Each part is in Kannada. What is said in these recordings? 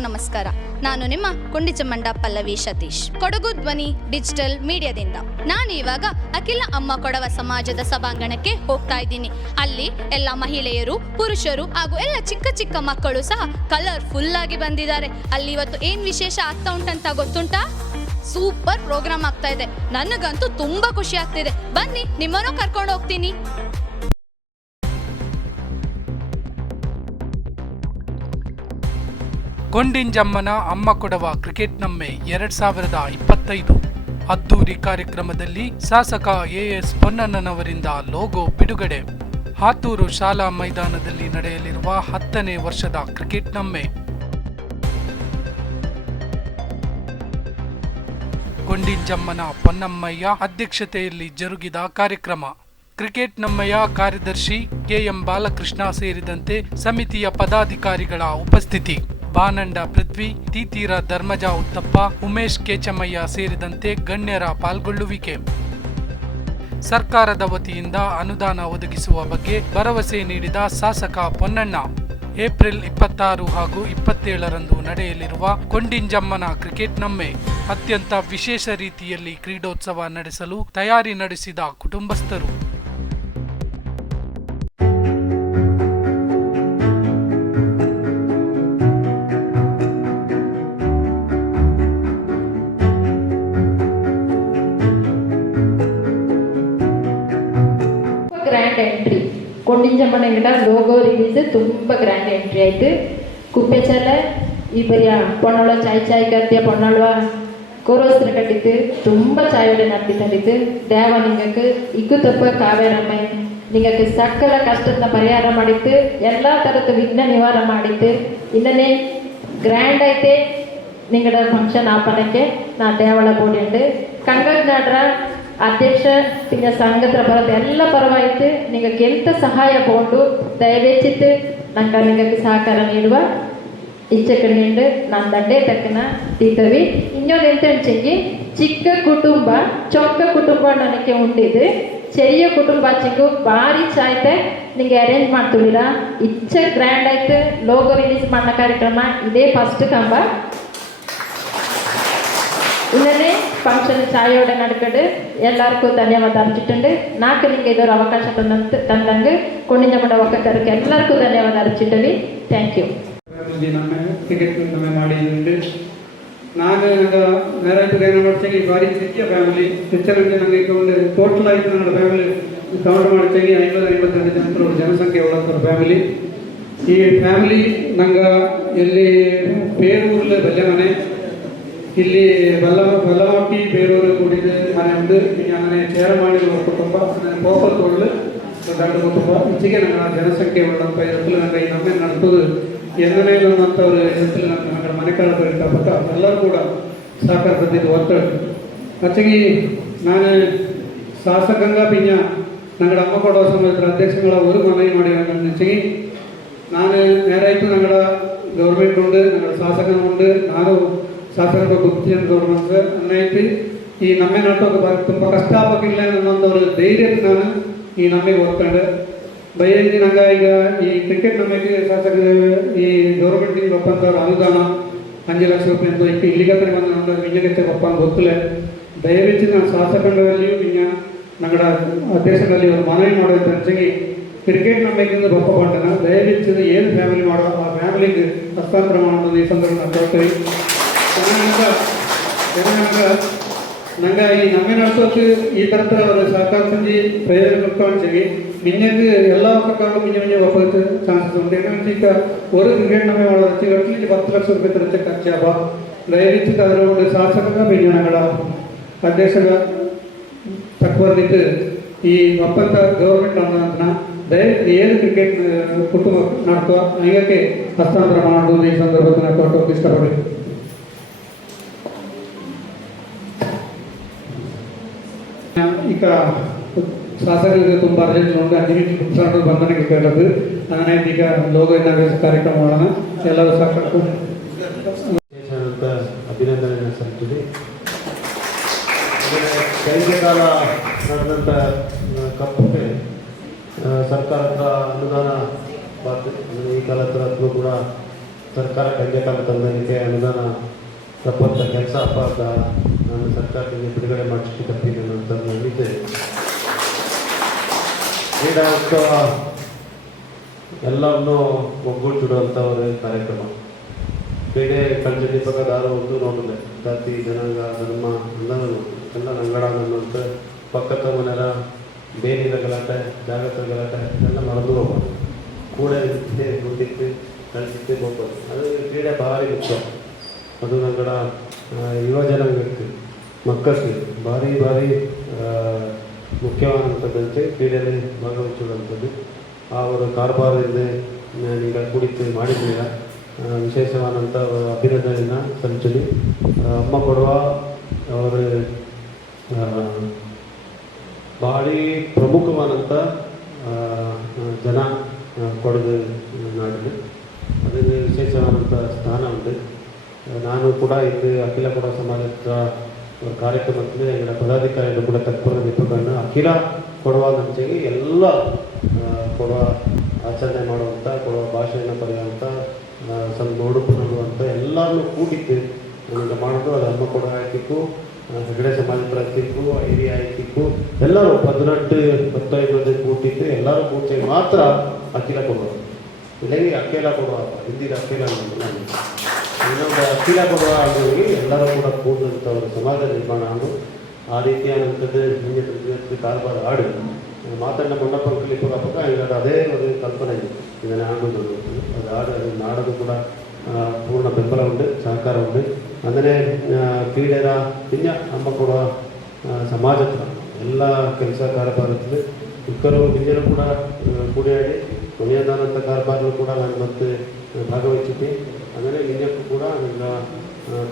ನಮಸ್ಕಾರ. ನಾನು ನಿಮ್ಮ ಕುಂಡಿಚಮಂಡ ಪಲ್ಲವಿ ಸತೀಶ್. ಕೊಡಗು ಧ್ವನಿ ಡಿಜಿಟಲ್ ಮೀಡಿಯಾದಿಂದ. ನಾನು ಇವಾಗ ಅಖಿಲ ಅಮ್ಮ ಕೊಡವ ಸಮಾಜದ ಸಭಾಂಗಣಕ್ಕೆ ಹೋಗ್ತಾ ಇದ್ದೀನಿ. ಅಲ್ಲಿ ಎಲ್ಲ ಮಹಿಳೆಯರು, ಪುರುಷರು ಹಾಗೂ ಎಲ್ಲ ಚಿಕ್ಕ ಚಿಕ್ಕ ಮಕ್ಕಳು ಸಹ ಕಲರ್ಫುಲ್ ಆಗಿ ಬಂದಿದ್ದಾರೆ. ಅಲ್ಲಿ ಇವತ್ತು ಏನ್ ವಿಶೇಷ ಆಗ್ತಾ ಉಂಟಂತ ಗೊತ್ತುಂಟಾ? ಸೂಪರ್ ಪ್ರೋಗ್ರಾಮ್ ಆಗ್ತಾ ಇದೆ. ನನಗಂತೂ ತುಂಬಾ ಖುಷಿ ಆಗ್ತಿದೆ. ಬನ್ನಿ, ನಿಮ್ಮನ್ನು ಕರ್ಕೊಂಡು ಹೋಗ್ತೀನಿ. ಕೊಂಡಿಂಜಮ್ಮನ ಅಮ್ಮ ಕೊಡವ ಕ್ರಿಕೆಟ್ ನಮ್ಮೆ ಎರಡ್ ಸಾವಿರದ ಇಪ್ಪತ್ತೈದು. ಅದ್ದೂರಿ ಕಾರ್ಯಕ್ರಮದಲ್ಲಿ ಶಾಸಕ ಎಎಸ್ ಪೊನ್ನಣ್ಣನವರಿಂದ ಲೋಗೋ ಬಿಡುಗಡೆ. ಹಾತೂರು ಶಾಲಾ ಮೈದಾನದಲ್ಲಿ ನಡೆಯಲಿರುವ ಹತ್ತನೇ ವರ್ಷದ ಕ್ರಿಕೆಟ್ ನಮ್ಮೆ. ಕೊಂಡಿಂಜಮ್ಮನ ಪೊನ್ನಮ್ಮಯ್ಯ ಅಧ್ಯಕ್ಷತೆಯಲ್ಲಿ ಜರುಗಿದ ಕಾರ್ಯಕ್ರಮ. ಕ್ರಿಕೆಟ್ ನಮ್ಮಯ್ಯ ಕಾರ್ಯದರ್ಶಿ ಕೆಎಂ ಬಾಲಕೃಷ್ಣ ಸೇರಿದಂತೆ ಸಮಿತಿಯ ಪದಾಧಿಕಾರಿಗಳ ಉಪಸ್ಥಿತಿ. ಬಾನಂಡ ಪೃಥ್ವಿ, ತೀತೀರ ಧರ್ಮಜ ಉತ್ತಪ್ಪ, ಉಮೇಶ್ ಕೆಚಮಯ್ಯ ಸೇರಿದಂತೆ ಗಣ್ಯರ ಪಾಲ್ಗೊಳ್ಳುವಿಕೆ. ಸರ್ಕಾರದ ವತಿಯಿಂದ ಅನುದಾನ ಒದಗಿಸುವ ಬಗ್ಗೆ ಭರವಸೆ ನೀಡಿದ ಶಾಸಕ ಪೊನ್ನಣ್ಣ, ಏಪ್ರಿಲ್ ಇಪ್ಪತ್ತಾರು ಹಾಗೂ ಇಪ್ಪತ್ತೇಳರಂದು ನಡೆಯಲಿರುವ ಕೊಂಡಿಂಜಮ್ಮನ ಕ್ರಿಕೆಟ್ ನಮ್ಮೆ, ಅತ್ಯಂತ ವಿಶೇಷ ರೀತಿಯಲ್ಲಿ ಕ್ರೀಡೋತ್ಸವ ನಡೆಸಲು ತಯಾರಿ ನಡೆಸಿದ ಕುಟುಂಬಸ್ಥರು. ಗ್ರ್ಯಾಂಡ್ ಎಂಟ್ರಿ ಕೊಂಡಿಂಜಮ್ಮನಗಿಡ ಲೋಗೋ ರಿಲೀಸ್ ತುಂಬ ಗ್ರ್ಯಾಂಡ್ ಎಂಟ್ರಿ ಆಯಿತು ಕುಪ್ಪೆಚಲ ಈ ಬರಿಯ ಪೊನ್ನಳ ಚಾಯ್ ಚಾಯ್ ಗದ್ದೆ ಪೊನ್ನಳುವ ಕೋರೋಸ್ತ್ರ ಕಟ್ಟಿತ್ತು ತುಂಬ ಚಾಯೋಡೆ ನಡೆದಿತ್ತು ದೇವ ನಿಂಗಕ್ಕೆ ಇಕ್ಕು ತಪ್ಪ ಕಾವೇರಮ್ಮ ನಿಂಗಕ್ಕೆ ಸಕಲ ಕಷ್ಟದ ಪರಿಹಾರ ಮಾಡಿತ್ತು ಎಲ್ಲ ಥರದ ವಿಘ್ನ ನಿವಾರ ಮಾಡಿತ್ತು ಇನ್ನನೇ ಗ್ರ್ಯಾಂಡ್ ಐತೆ ನಿಂಗಡ ಫಂಕ್ಷನ್ ಆಪನಕ್ಕೆ ನಾ ದೇವಳ ಬೋಡಿ ಉಂಡು ಕಂಗಡ್ನಾಡ್ರ ಅಧ್ಯಕ್ಷ ಪಿನ್ನ ಸಂಘದ ಬರೋದು ಎಲ್ಲ ಪರವಾಯಿತು. ನಿಮಗೆ ಎಂತ ಸಹಾಯ ಕೊಂಡು ದಯವೇಚಿತ್ತು ನಂಗೆ ನಿಮಗೆ ಸಹಕಾರ ನೀಡುವ. ಇಚ್ಛೆ ಕಡೆಯಿಂದ ನಾನು ದಂಡೆ ತಕ್ಕನ ತೀತವಿ ಇನ್ನೊಂದು ಎಂತ ಅಂಚೆಂಗಿ ಚಿಕ್ಕ? ಕುಟುಂಬ, ಚೊಕ್ಕ ಕುಟುಂಬ ನನಗೆ ಉಂಡಿದ್ದು. ಚೆರಿಯ ಕುಟುಂಬ ಚಿಕ್ಕು ಭಾರಿ ಚಾಯ್ತೆ. ನಿಂಗೆ ಅರೇಂಜ್ ಮಾಡ್ತೀರಾ ಇಚ್ಛೆ ಗ್ರ್ಯಾಂಡ್ ಆಯ್ತು. ಲೋಗೋ ರಿಲೀಸ್ ಮಾಡೋ ಕಾರ್ಯಕ್ರಮ. ಇದೇ ಫಸ್ಟ್ ಕಂಬ. ಇಲ್ಲರಿ ಫಂಕ್ಷನ್ ಛಾಯೋಡೆ ನಡ್ಕಡು ಎಲ್ಲರಿಗೂ ಧನ್ಯವಾದ ಅರ್ಚಿಟ್ಟುಂಡು ನಾಲ್ಕು ನಿಮಗೆ ಇದೊಂದು ಅವಕಾಶ ತಂದಂತ ತಂದಂಗೆ ಕೊಂಡಿಂಜ ಮಠ ಒಕ್ಕರಿಗೆ ಎಲ್ಲರಿಗೂ ಧನ್ಯವಾದ ಅರ್ಚಿಟ್ಟವಿ ಥ್ಯಾಂಕ್ ಯು ಮಾಡಿದ್ದುಂಡು ನಾನು ಮ್ಯಾರೇಜ್ ಏನು ಮಾಡ್ತೇನೆ ಬಾರಿ ಸಿಕ್ಕಿಯ ಫ್ಯಾಮಿಲಿ ಹೆಚ್ಚಿನ ನನಗೆ ಒಂದು ಟೋಟಲ್ ಆಗಿ ನನ್ನ ಫ್ಯಾಮಿಲಿ ಕೌಂಟ್ ಮಾಡ್ತೇನೆ ಐನೂರ ಐವತ್ತೆರಡು ಜನರು ಜನಸಂಖ್ಯೆ ಉಳ್ಳಂಥ ಫ್ಯಾಮಿಲಿ ಈ ಫ್ಯಾಮಿಲಿ ನಂಗೆ ಎಲ್ಲಿ ಬೇರೂರಲ್ಲೇ ಬಲ್ಲೆ ಮನೆ ಇಲ್ಲಿ ಬಲ್ಲ ಬಲ್ಲಮಟ್ಟಿ ಬೇರೂರು ಕೂಡಿದೆ ಮನೆ ಒಂದು ಅಂದರೆ ಚೇರ ಮಾಡಿರುವ ಕುಟುಂಬ கோபத்தோடு ದಾಟು ಕುಟುಂಬ ಹೆಚ್ಚಿಗೆ ನನ್ನ ಜನಸಂಖ್ಯೆ ಉಳ್ಳಂಥ ಎತ್ತಲು ನನಗೆ ನಮ್ಮೆ ನಡೆಸೋದು ಎನ್ನನೇ ಇರುವಂಥವ್ರು ಎತ್ತಲು ನಮ್ಮ ಮನೆ ಕಾಲದವರಿದ್ದಪ್ಪ ಎಲ್ಲರೂ ಕೂಡ ಸಹಕಾರ ಬಂದಿದ್ದು ಒತ್ತಡ ಮತ್ತಿಗೆ ನಾನು ಶಾಸಕಾಂಗ ಪಿಂಜ ನಂಗಡ ಅಮ್ಮ ಕೊಡೋ ಸಮಯದ ಅಧ್ಯಕ್ಷಗಳ ஒரு ಮನವಿ ಮಾಡಿದಾಗ நினச்சி நான் நேராய்த்து நங்கள கவர்மெண்ட் உண்டு நங்கள சாசகம் உண்டு நானும் ಶಾಸಕರ ಗುಪ್ತಿಯನ್ನು ಗೌರ್ಮೆಂಟ್ ಅನ್ನೈತಿ. ಈ ನಮ್ಮೆ ನಾಟಕ ತುಂಬ ಕಷ್ಟ ಆಗಿಲ್ಲ ಅನ್ನೋಂಥ ಧೈರ್ಯ ನಾನು. ಈ ನಮ್ಮಿಗೆ ಓದ್ಕೊಂಡು. ಬೈಯಲ್ಲಿ ನಂಗೆ ಈಗ ಈ ಕ್ರಿಕೆಟ್ ನಮಗೆ ಶಾಸಕ ಈ ಗೌರ್ಮೆಂಟ್ ಒಪ್ಪಂದ ಅನುದಾನ ಅಂಜು ಲಕ್ಷ ರೂಪಾಯಿ ಅಂತ ಇಲ್ಲಿಗೆ ಇಲ್ಲಿಗತ್ತೆ ಬಂದು ನಮ್ಮ ವಿಂಜಗತ್ತೆ ಒಪ್ಪಂದ ಗೊತ್ತಿಲ್ಲ ದಯವಿಟ್ಟು ನಾನು ಶಾಸಕಂಡಲ್ಲಿಯೂ ವಿಂಜ ನಂಗಡ ಅಧ್ಯಕ್ಷರಲ್ಲಿ ಅವರು ಮನವಿ ಮಾಡೋದು ಹೆಚ್ಚಿಗೆ ಕ್ರಿಕೆಟ್ ನಮ್ಮೆಗಿಂದ ಒಪ್ಪ ಬಂಟನ ದಯವಿಟ್ಟು ಏನು ಫ್ಯಾಮಿಲಿ ಮಾಡೋ ಆ ಫ್ಯಾಮಿಲಿಗೆ ಹಸ್ತಾಂತರ ಮಾಡೋದು ಈ ಸಂದರ್ಭ ಏನಂತ ಏನಂತ ನಂಗೆ ಈ ನಮ್ಮೇನಷ್ಟೊತ್ತು ಈ ಥರ ಅವರು ಸಹಕಾರ ಸಂಧಿ ಪ್ರಯೋಜನ ಕೊಡ್ಕೊಂತೀವಿ ನಿನ್ನೆದು ಎಲ್ಲ ಪ್ರಕಾರಕ್ಕೂ ಮುಂಜೆ ಮುಂಜೆ ಒಪ್ಪತ್ತು ಚಾನ್ಸಸ್ ಉಂಟು ಏನಂತ ಈಗ ಒಂದು ಕ್ರಿಕೆಟ್ ನಮಗೆ ಮಾಡೋದಕ್ಕೆ ಒಟ್ಟಿಗೆ ಹತ್ತು ಲಕ್ಷ ರೂಪಾಯಿ ತರುತ್ತೆ ಖರ್ಚಾಪ ದಯವಿಟ್ಟು ಅದರ ಒಂದು ಶಾಸಕರ ಬಿಜನಗಳ ಅಧ್ಯಕ್ಷರ ತಕ್ಕವರಿದ್ದು ಈ ಒಪ್ಪಂದ ಗೌರ್ಮೆಂಟ್ ಅನ್ನೋದನ್ನ ದಯವಿಟ್ಟು ಏನು ಕ್ರಿಕೆಟ್ ಕುಟುಂಬ ನಾಟಕ ಹೀಗಾಗಿ ಹಸ್ತಾಂತರ ಮಾಡೋದು ಈ ಸಂದರ್ಭದಲ್ಲಿ ನಾನು ಕೊಟ್ಟು ಇಷ್ಟಪಡಬೇಕು ಈಗ ಶಾಸಕರಿಗೆ ತುಂಬ ಅರ್ಜೆಂಟ್ ಅನಿಮಿಟ್ ಉತ್ಸಾಹದ ಬಂಧನಕ್ಕೆ ಕೇಳೋದು ನಾನೇ ಈಗ ಲೋಗ ಇನಾಗ್ರೇಷನ್ ಕಾರ್ಯಕ್ರಮ ಮಾಡೋಣ ಎಲ್ಲರೂ ಸಾಕಷ್ಟು ಅಂತ ಅಭಿನಂದನೆ ಸಲ್ಲಿಸಿದೆ ಕೈಗೆ ಕಾಲ ನಡೆದಂಥ ಕಪ್ಪಕ್ಕೆ ಸರ್ಕಾರದ ಅನುದಾನ ಈ ಕಾಲದ ಹತ್ರ ಕೂಡ ಸರ್ಕಾರ ಕೈಗೆ ಕಾಲ ತಂದಲಿಕ್ಕೆ ಅನುದಾನ ತಪ್ಪಂಥ ಕೆಲಸ ಅಪಾರ್ಥ ನಾನು ಸರ್ಕಾರದಿಂದ ಬಿಡುಗಡೆ ಮಾಡಿಸಿ ತಪ್ಪಿದೆ ಅಂತ ಹೇಳಿದ್ದೆ ಕ್ರೀಡಾ ಉತ್ಸವ ಎಲ್ಲರನ್ನೂ ಒಗ್ಗೂಡಿಸಿಡುವಂಥ ಒಂದು ಕಾರ್ಯಕ್ರಮ ಕ್ರೀಡೆ ಬಗ್ಗೆ ದಾರು ಒಂದು ನೋಡಿದೆ. ಜಾತಿ, ಜನಾಂಗ, ಧರ್ಮ ಎಲ್ಲರೂ ಎಲ್ಲ ನಂಗಡ ಅನ್ನುವಂಥ ಪಕ್ಕದ ಮನೆಯ ಬೇರಿನ ಗಲಾಟೆ ಜಾಗದ ಗಲಾಟೆ, ಎಲ್ಲ ಮರೆದು ಹೋಗ್ಬೋದು. ಕೂಡ ಇದ್ದೆ ಮುಂದಿತ್ತು ಕಳಿಸಿದ್ದೆ ಹೋಗ್ಬೋದು. ಅದು ಕ್ರೀಡೆ ಭಾರಿ ಮುಖ್ಯ. ಅದು ನಂಗಡ ಯುವ ಜನಾಂಗಕ್ಕೆ ಮಕ್ಕಳಿಗೆ ಭಾರಿ ಭಾರಿ ಮುಖ್ಯವಾದಂಥದ್ದಂತೆ ಕ್ರೀಡೆಯಲ್ಲಿ ಭಾಗವಹಿಸುವಂಥದ್ದು. ಅವರ ಕಾರ್ಬಾರದಿಂದ ಈಗ ಕುಡಿತು ಮಾಡಿದ್ದೀರ? ವಿಶೇಷವಾದಂಥ ಅಭಿನಂದನೆಯನ್ನು ಆ, ಅಮ್ಮ ಕೊಡುವ ಅವರು ಭಾರಿ ಪ್ರಮುಖವಾದಂಥ ಜನ ಕೊಡದೆ ನಾಡಿದೆ. ಅದಕ್ಕೆ ವಿಶೇಷವಾದಂಥ ಸ್ಥಾನ ಉಂಟು ನಾನು ಕೂಡ ಇಲ್ಲಿ ಅಖಿಲ ಕೊಡ ಸಮಾಜದ ಕಾರ್ಯಕ್ರಮದಲ್ಲಿ ಇದರ ಪದಾಧಿಕಾರಿಗಳು ಕೂಡ ತತ್ಪರ ನಿಂತುಕೊಂಡು ಅಖಿಲ ಕೊಡುವ ನಂಚೆಗೆ ಎಲ್ಲ ಕೊಡುವ ಆಚರಣೆ ಮಾಡುವಂಥ ಕೊಡುವ ಭಾಷೆಯನ್ನು ಸಣ್ಣ ಸ್ವಲ್ಪ ನೋಡುಕು ನೋಡುವಂಥ ಎಲ್ಲರನ್ನು ಕೂಡಿದ್ದು ಅದನ್ನು ಮಾಡೋದು. ಅದು ಅಮ್ಮ ಕೊಡುವ ಆಯ್ತಿತ್ತು ಹೆಗಡೆ ಸಮಾಜ ಪ್ರತಿಕ್ಕು ಹಿರಿಯ ಆಯ್ತಿತ್ತು ಎಲ್ಲರೂ ಹದಿನೆಂಟು ಹತ್ತೈದು ಮಂದಿ ಕೂಟಿದ್ದು ಎಲ್ಲರೂ ಕೂಡಿ ಮಾತ್ರ ಅಖಿಲ ಕೊಡುವ. नहीं ಅಕ್ಕಿಲ ಕೊಡುವ ಹಿಂದಿನ ಅಕೇಲ ಇನ್ನೊಂದು ಅಕೇಲ ಕೊಡುವ ಅಂದವರಿಗೆ ಎಲ್ಲರೂ ಕೂಡ ಕೂಡಿದಂಥವ್ರ ಸಮಾಜ ನಿರ್ಮಾಣ ಅದು ಆ ರೀತಿಯಾದಂಥದ್ದು ಹಿಂಗೆ ಕಾರ್ಬಾರ ಆಡಿ ಮಾತನ್ನ ಮಂಡಪದಲ್ಲಿ ಕೂಡ ಪಕ್ಕ ಇವಾಗ ಅದೇ ಒಂದು ಕಲ್ಪನೆ ಇದೆ. ಇದನ್ನು ಆಗೋದು ಅದು ಆಡು ಅದು ಮಾಡೋದು ಕೂಡ ಪೂರ್ಣ ಬೆಂಬಲ ಉಂಟು, ಸಹಕಾರ ಉಂಟು. ಅಂದರೆ ಕ್ರೀಡೆನ ಹಿಂದ ನಮ್ಮ ಕೂಡ ಸಮಾಜ ಎಲ್ಲ ಕೆಲಸ ಕಾರ್ಯಭಾರದಲ್ಲಿ ಇಬ್ಬರು ಹಿಂದಿನೂ ಕೂಡ ಕೂಡಿಯಾಡಿ ಕೊನೆಯದಾದಂಥ ಕಾರ್ಬಾರ್ನು ಕೂಡ ನಾನು ಮತ್ತೆ ಭಾಗವಹಿಸಿದ್ದೆ. ಅಂದರೆ ನಿನ್ನೆಕ್ಕೂ ಕೂಡ ನನ್ನ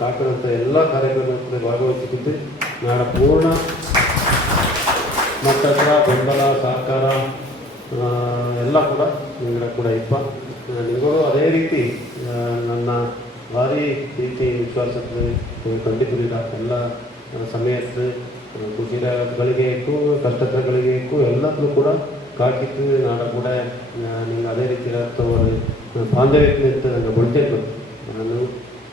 ಕಾಕರಂಥ ಎಲ್ಲ ಕಾರ್ಯಕ್ರಮಕ್ಕೆ ಭಾಗವಹಿಸಿದ್ದೆ. ನಾಡ ಪೂರ್ಣ ಮಟ್ಟದ ಬೆಂಬಲ, ಸಹಕಾರ ಎಲ್ಲ ಕೂಡ ನಿಮಗೆ ಕೂಡ ಇಪ್ಪ. ನಿಮಗೂ ಅದೇ ರೀತಿ ನನ್ನ ಭಾರಿ ರೀತಿ ವಿಶ್ವಾಸಕ್ಕೆ ಕಂಡಿದ್ದೀರ ಎಲ್ಲ ಇಕ್ಕು ಕಷ್ಟಗಳಿಗೆ ಇಕ್ಕು ಎಲ್ಲದೂ ಕೂಡ ಕಾಕಿತ್ತು ನಾಡ ಕೂಡ ಆ, ನಿಮ್ಗೆ ಅದೇ ರೀತಿ ಅವರು ಬಾಂಧವ್ಯಕ್ಕೆ ನನಗೆ ಬಳ್ತೇನೆ ನಾನು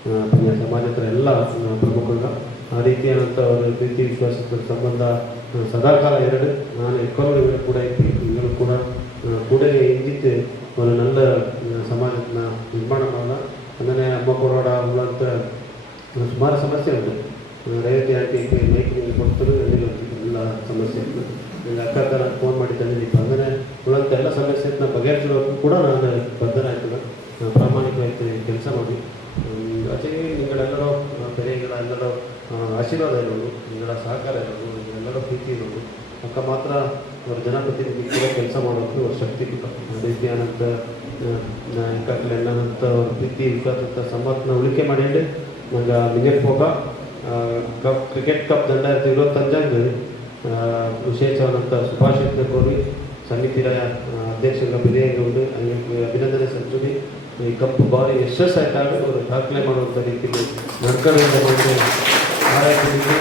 ಆ, ಪುಣ್ಯ ಸಮಾಜ ಹತ್ರ ಎಲ್ಲ ಆ, ಪ್ರಮುಖಂಗ ಆ ರೀತಿಯಾದಂಥ ಅವರ ಪ್ರೀತಿ ವಿಶ್ವಾಸದ ಸಂಬಂಧ ಆ, ಸದಾಕಾಲ ಎರಡು ನಾನು ಎಕ್ಕರು ಕೂಡ ಇದ್ದು ಇವರು ಕೂಡ ಆ, ಕೂಡ ಇಂದಿತ್ತು ಒಂದು நல்ல ಸಮಾಜನ ನಿರ್ಮಾಣ ಮಾಡೋಣ ಅಂದರೆ ಅಮ್ಮ ಕೊಡೋಡ ಉಳ್ಳಂತ ಸುಮಾರು ಸಮಸ್ಯೆ ಉಂಟು ರೇವತಿ ಆಂಟಿ ಮೈಕಿನಿಗೆ ಕೊಡ್ತಾರೆ ಎಲ್ಲ ಸಮಸ್ಯೆ ಉಂಟು ನಿನ್ನ ಅಕ್ಕ ನಾನು ಫೋನ್ ಮಾಡಿದ್ದೇನೆ, ನೀನು ಬಂಧನ ಉಳಂತ ಎಲ್ಲ ಸಮಸ್ಯೆಯನ್ನು ಬಗೆಹರಿಸೋಕ್ಕೂ ಕೂಡ ನಾನು ಬಂಧನ ಆಯ್ತದ ಪ್ರಾಮಾಣಿಕವಾಗಿ ಕೆಲಸ ಮಾಡಿ. ಅತಿಗೆ ನಿಗಳೆಲ್ಲರೂ ಎಲ್ಲರೂ ಆಶೀರ್ವಾದ ಇರೋದು, ನಿಗಳ ಸಹಕಾರ ಇರೋದು ನಿಮ್ಗೆಲ್ಲರೂ ಪ್ರೀತಿ ಇರೋದು. ಅಕ್ಕ ಮಾತ್ರ ಅವ್ರ ಜನಪ್ರತಿನಿಧಿ ಕೂಡ ಕೆಲಸ ಮಾಡೋದು ಅವ್ರ ಶಕ್ತಿ ಕೂಡ. ರೀತಿ ಅನಂತ ಈಗಾಗಲೇ ಅವ್ರ ಪ್ರೀತಿ ಇಕ್ಕಂಥ ಸಂಬಂಧನ ಉಳಿಕೆ ಮಾಡಿ ನಂಗೆ ಮಿಂಗೇಟ್ ಹೋಗ ಕಪ್, ಕ್ರಿಕೆಟ್ ಕಪ್ ದಂಡ ಇರ್ತಿರೋ ತಂಜಂಗೆ ವಿಶೇಷವಾದಂಥ ಶುಭಾಶಯ ಕೋರಿ ಸಮಿತಿಯ ಅಧ್ಯಕ್ಷರ ಅಲ್ಲಿ ಅಭಿನಂದನೆ ಸಲ್ಲಿಸಿ ಈ ಕಪ್ಪು ಬಾರಿ ಯಶಸ್ಸಾಯ್ತಾಗ ಅವರು ದಾಖಲೆ ಮಾಡುವಂಥ ರೀತಿಯಲ್ಲಿ ನಡ್ಕೊಳ್ಳುವಂಥ ಮಾಡಿ ಹಾರೈಕೆಯಿಂದ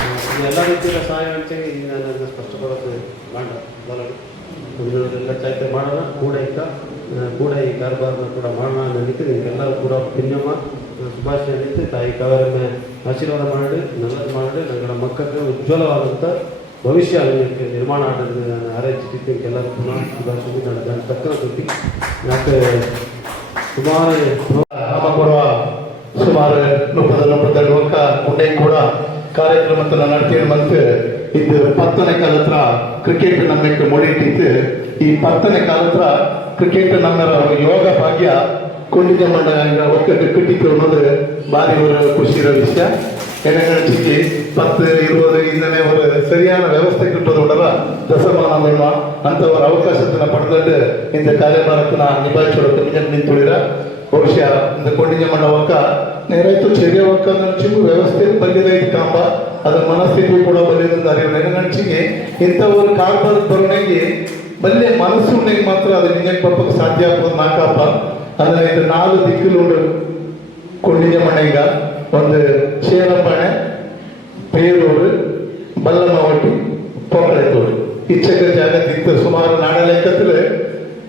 ಈ ಎಲ್ಲ ರೀತಿಯ ಸಹಾಯ ಅಂತೇಳಿ ಈ ನನ್ನ ಸ್ಪಷ್ಟಪಡೋದು ಮಾಡ ಉಳಿದವರೆಲ್ಲ ಮಾಡೋಣ. ಕೂಡ ಈಗ ಕೂಡ ಈ ಕಾರ್ಬಾರನ ಕೂಡ ಮಾಡೋಣ ಅನ್ನೋ ರೀತಿ ನಿಮಗೆಲ್ಲರೂ ಕೂಡ ಪಿನ್ನಮ್ಮ ಶುಭಾಶಯ ತಾಯಿ ಕಾವೇರಮ್ಮೆ ಆಶೀರ್ವಾದ ಮಾಡಿ ನಲ್ಲದು ಮಾಡಿ ನನ್ನ ಮಕ್ಕಳಿಗೆ ಉಜ್ವಲವಾದಂಥ ಭವಿಷ್ಯ ಅವರಿಗೆ ನಿರ್ಮಾಣ ಆಡೋದು ಆರೈಸಿದ್ದಕ್ಕೆ ಎಲ್ಲದಕ್ಕೂ ಭಾಷೆಗೂ ನಾನು ಅದನ್ನು ತಕ್ಕನ ಸುದ್ದಿ ಯಾಕೆ ಸುಮಾರು ರಾಮಪುರ ಸುಮಾರು ಮುಪ್ಪದ ನಲವತ್ತೆರಡು ವರ್ಷ ಮುಂದೆ ಕೂಡ ಕಾರ್ಯಕ್ರಮத்தில் நடத்தியது வந்து இந்த பத்தனை காலத்தில் ಕ್ರಿಕೆಟ್ ನಮಗೆ ಮೊಡಿಟ್ಟಿತ್ತು ಈ ಪತ್ತನೇ ಕಾಲತ್ರ ಕ್ರಿಕೆಟ್ ನಮ್ಮ ಯೋಗ ಭಾಗ್ಯ ಕೊಂಡಿದ್ದ ಮಂಡ ಒಕ್ಕಟ್ಟು ಕಟ್ಟಿತ್ತು ಅನ್ನೋದು ಭಾರಿ ಖುಷಿ ಇರೋ ವಿಷಯ எண்ணங்களுக்கு பத்து இருபது இன்னமே ஒரு சரியான ವ್ಯವಸ್ಥೆ ಕಿಟ್ಟುದಲ್ಲ ದಸಮ ನಮ್ಮ ಅಂಥವರ ಅವಕಾಶವನ್ನು ಪಡೆದಂಡು ಇಂಥ ಕಾರ್ಯಭಾರತನ ನಿಭಾಯಿಸೋದಕ್ಕೆ ನಿಜಕ್ಕೆ ನಿಂತುಳಿರ ಬಹುಶಃ ಇಂಥ ಕೊಂಡಿಜ ಮಂಡವಕ್ಕ ನೆರಯ್ತು ಚರ್ಯ ಒಕ್ಕ ನಂಚಿಗೂ ವ್ಯವಸ್ಥೆ ಬಂದಿರೈತೆ ಕಾಂಬ ಅದರ ಮನಸ್ಥಿತಿ ಕೂಡ ಬಲಿದಂತ ಅರಿವು ನೆನಗಂಚಿಗೆ ಇಂಥ ಒಂದು ಕಾರ್ಬಾರದ ಬರವಣಿಗೆ ಬಲ್ಲೆ ಮನಸ್ಸು ಉಂಡೆಗೆ ಮಾತ್ರ ಅದು ನಿಜಕ್ಕೆ ಬಪ್ಪಕ್ಕೆ ಸಾಧ್ಯ ಆಗ್ಬೋದು ನಾಕಪ್ಪ ಅಂದರೆ ಇದು ನಾಲ್ಕು ದಿಕ್ಕಲು ಕೊಂಡಿಜ ಮನೆಗ ಒಂದು ಶೇಲಪ್ಪಣೆ ಪೇರೂರು ಬಲ್ಲಮ್ಮವಟ್ಟಿ ಪೊಕ್ಕಳತ್ತೋಡು ಇಚ್ಛಕ್ಕೆ ಜಾಗ ಸುಮಾರು ನಾಡ ಲೆಕ್ಕದಲ್ಲಿ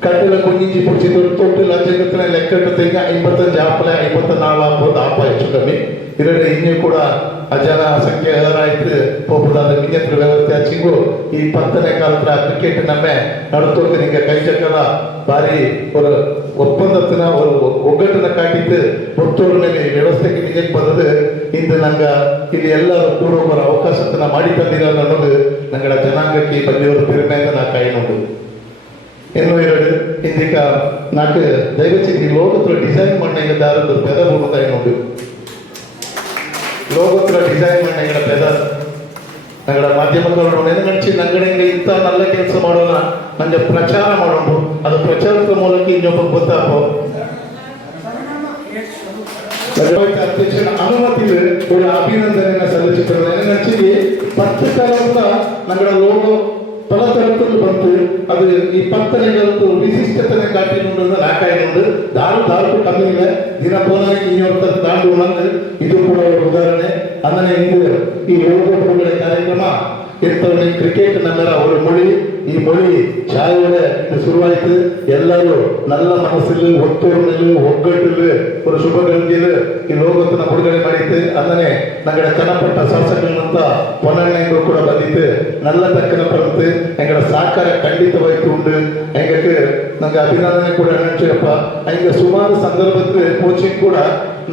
கட்டில குஞ்சி பிடிச்சி தொட்டு லட்சத்துல ಲೆಕ್ಕಟ್ಟತೆಗೆ ಐವತ್ತೊಂದು ಜಾಪಲೆ ಐವತ್ತ ನಾಲ್ಕು ಆಪ ಹೆಚ್ಚುಕಮ್ಮಿ ಇದರಲ್ಲಿ ಇನ್ನೂ ಕೂಡ ಜನ ಸಂಖ್ಯೆ ಏನಾಯ್ತು ಹೋಗ್ಬೋದಾದ ವಿನ್ಯಂತ್ರ ವ್ಯವಸ್ಥೆ ಹಚ್ಚಿಗೂ ಈ ಪತ್ತನೇ ಕಾಲತ್ರ ಕ್ರಿಕೆಟ್ ನಮ್ಮೆ ನಡೆಸೋಕೆ ನಿಮಗೆ ಕೈ ಚಕ್ಕದ ಬಾರಿ ஒரு ಒಪ್ಪಂದத்தின ஒரு ಒಗ್ಗಟ್ಟನ್ನು ಕಾಟಿದ್ದು ಒತ್ತೋಡನಲ್ಲಿ ವ್ಯವಸ್ಥೆಗೆ ನಿಜಕ್ಕೆ ಬಂದದು ಇಂದು ನಂಗ ಇಲ್ಲಿ ಎಲ್ಲರೂ ಕೂಡೋಬರ ಅವಕಾಶವನ್ನು ಮಾಡಿ ತಂದಿಲ್ಲ ಅನ್ನೋದು ನಂಗಳ ಜನಾಂಗಕ್ಕೆ ಬಂದಿರೋ ಪೆರಿಮೆಯನ್ನು ನಾ ಕೈ ನೋಡುದು ಎರಡು ಇಂದಿಕ ನಾಲ್ಕು ದಯವಿಟ್ಟು ಈ ಲೋಕತ್ರ ಡಿಸೈನ್ ಮಣ್ಣಿಗೆ ದಾರದ ಪೆದ ಹೋಗ್ತಾ ಡಿಸೈನ್ ಲೋಕತ್ರ ಡಿಸೈನ್ ಮಣ್ಣಿಗಳ ಪೆದ. ನಗಳ ಮಾಧ್ಯಮಗಳು ನೆನಗಣಿಸಿ ನಂಗಡಿಗೆ ಇಂಥ ನಲ್ಲ ಕೆಲಸ ಮಾಡೋಣ ನಂಗೆ ಪ್ರಚಾರ ಮಾಡೋಣ ಅದು ಪ್ರಚಾರದ ಮೂಲಕ ಇನ್ನೊಬ್ಬ ಗೊತ್ತಾಗೋ ಅಧ್ಯಕ್ಷನ ಅನುಮತಿ ஒரு ಅಭಿನಂದನೆಯನ್ನು ಸಲ್ಲಿಸುತ್ತಾರೆ. ನೆನಚಿಗೆ ಪತ್ರಕಾರರ ನಗಳ ಲೋಗೋ ಪಲ ತರದಲ್ಲಿ ಬಂತು ಅದು ಈ ಪತ್ತನೆಗಳದ್ದು ವಿಶಿಷ್ಟತನ ಕಾಟಿನುಂಡು ನಾಕಾಯಿನುಂಡು ದಾರು ದಾರು ಕಮ್ಮಿ ಇಲ್ಲ ದಿನ ಪೋನಾಗಿ ಇನ್ನೊಂದು ದಾಂಡು ಇದು ಕೂಡ ಒಂದು ಉದಾಹರಣೆ ಅದನ್ನೇ ಈ ಹೋಗುವ ಕಾರ್ಯಕ್ರಮ ಇಂಥವನ್ನ ಕ್ರಿಕೆಟ್ ನಮ್ಮೆಲ್ಲ ಅವರ ಮೊಳಿ ಈ ಮೊಳಿ ಶಾಲೆಗಳ ಶುರುವಾಯಿತು ಎಲ್ಲರೂ நல்ல மனசில் ஒத்தொருமையில் ஒగ్గட்டில் ஒரு ಶುಭಗಂಗೆಯಲ್ಲಿ ಈ ಲೋಕವನ್ನು ಬಿಡುಗಡೆ ಮಾಡಿತ್ತು ಅದನ್ನೇ ನಗಡ ಚನ್ನಪಟ್ಟ ಶಾಸಕರಂತ ಪೊನ್ನಣ್ಣಗೂ ಕೂಡ ಬಂದಿತ್ತು நல்ல ತಕ್ಕನ ಬಂತು ಎಂಗಡ ಸಾಕಾರ ಖಂಡಿತವಾಗಿ ಉಂಟು ಎಂಗಕ್ಕೆ ನಂಗೆ ಅಭಿನಂದನೆ ಕೂಡ ನೆನಪಿಯಪ್ಪ ಎಂಗೆ ಸುಮಾರು ಸಂದರ್ಭದಲ್ಲಿ ಕೋಚಿಂಗ್ ಕೂಡ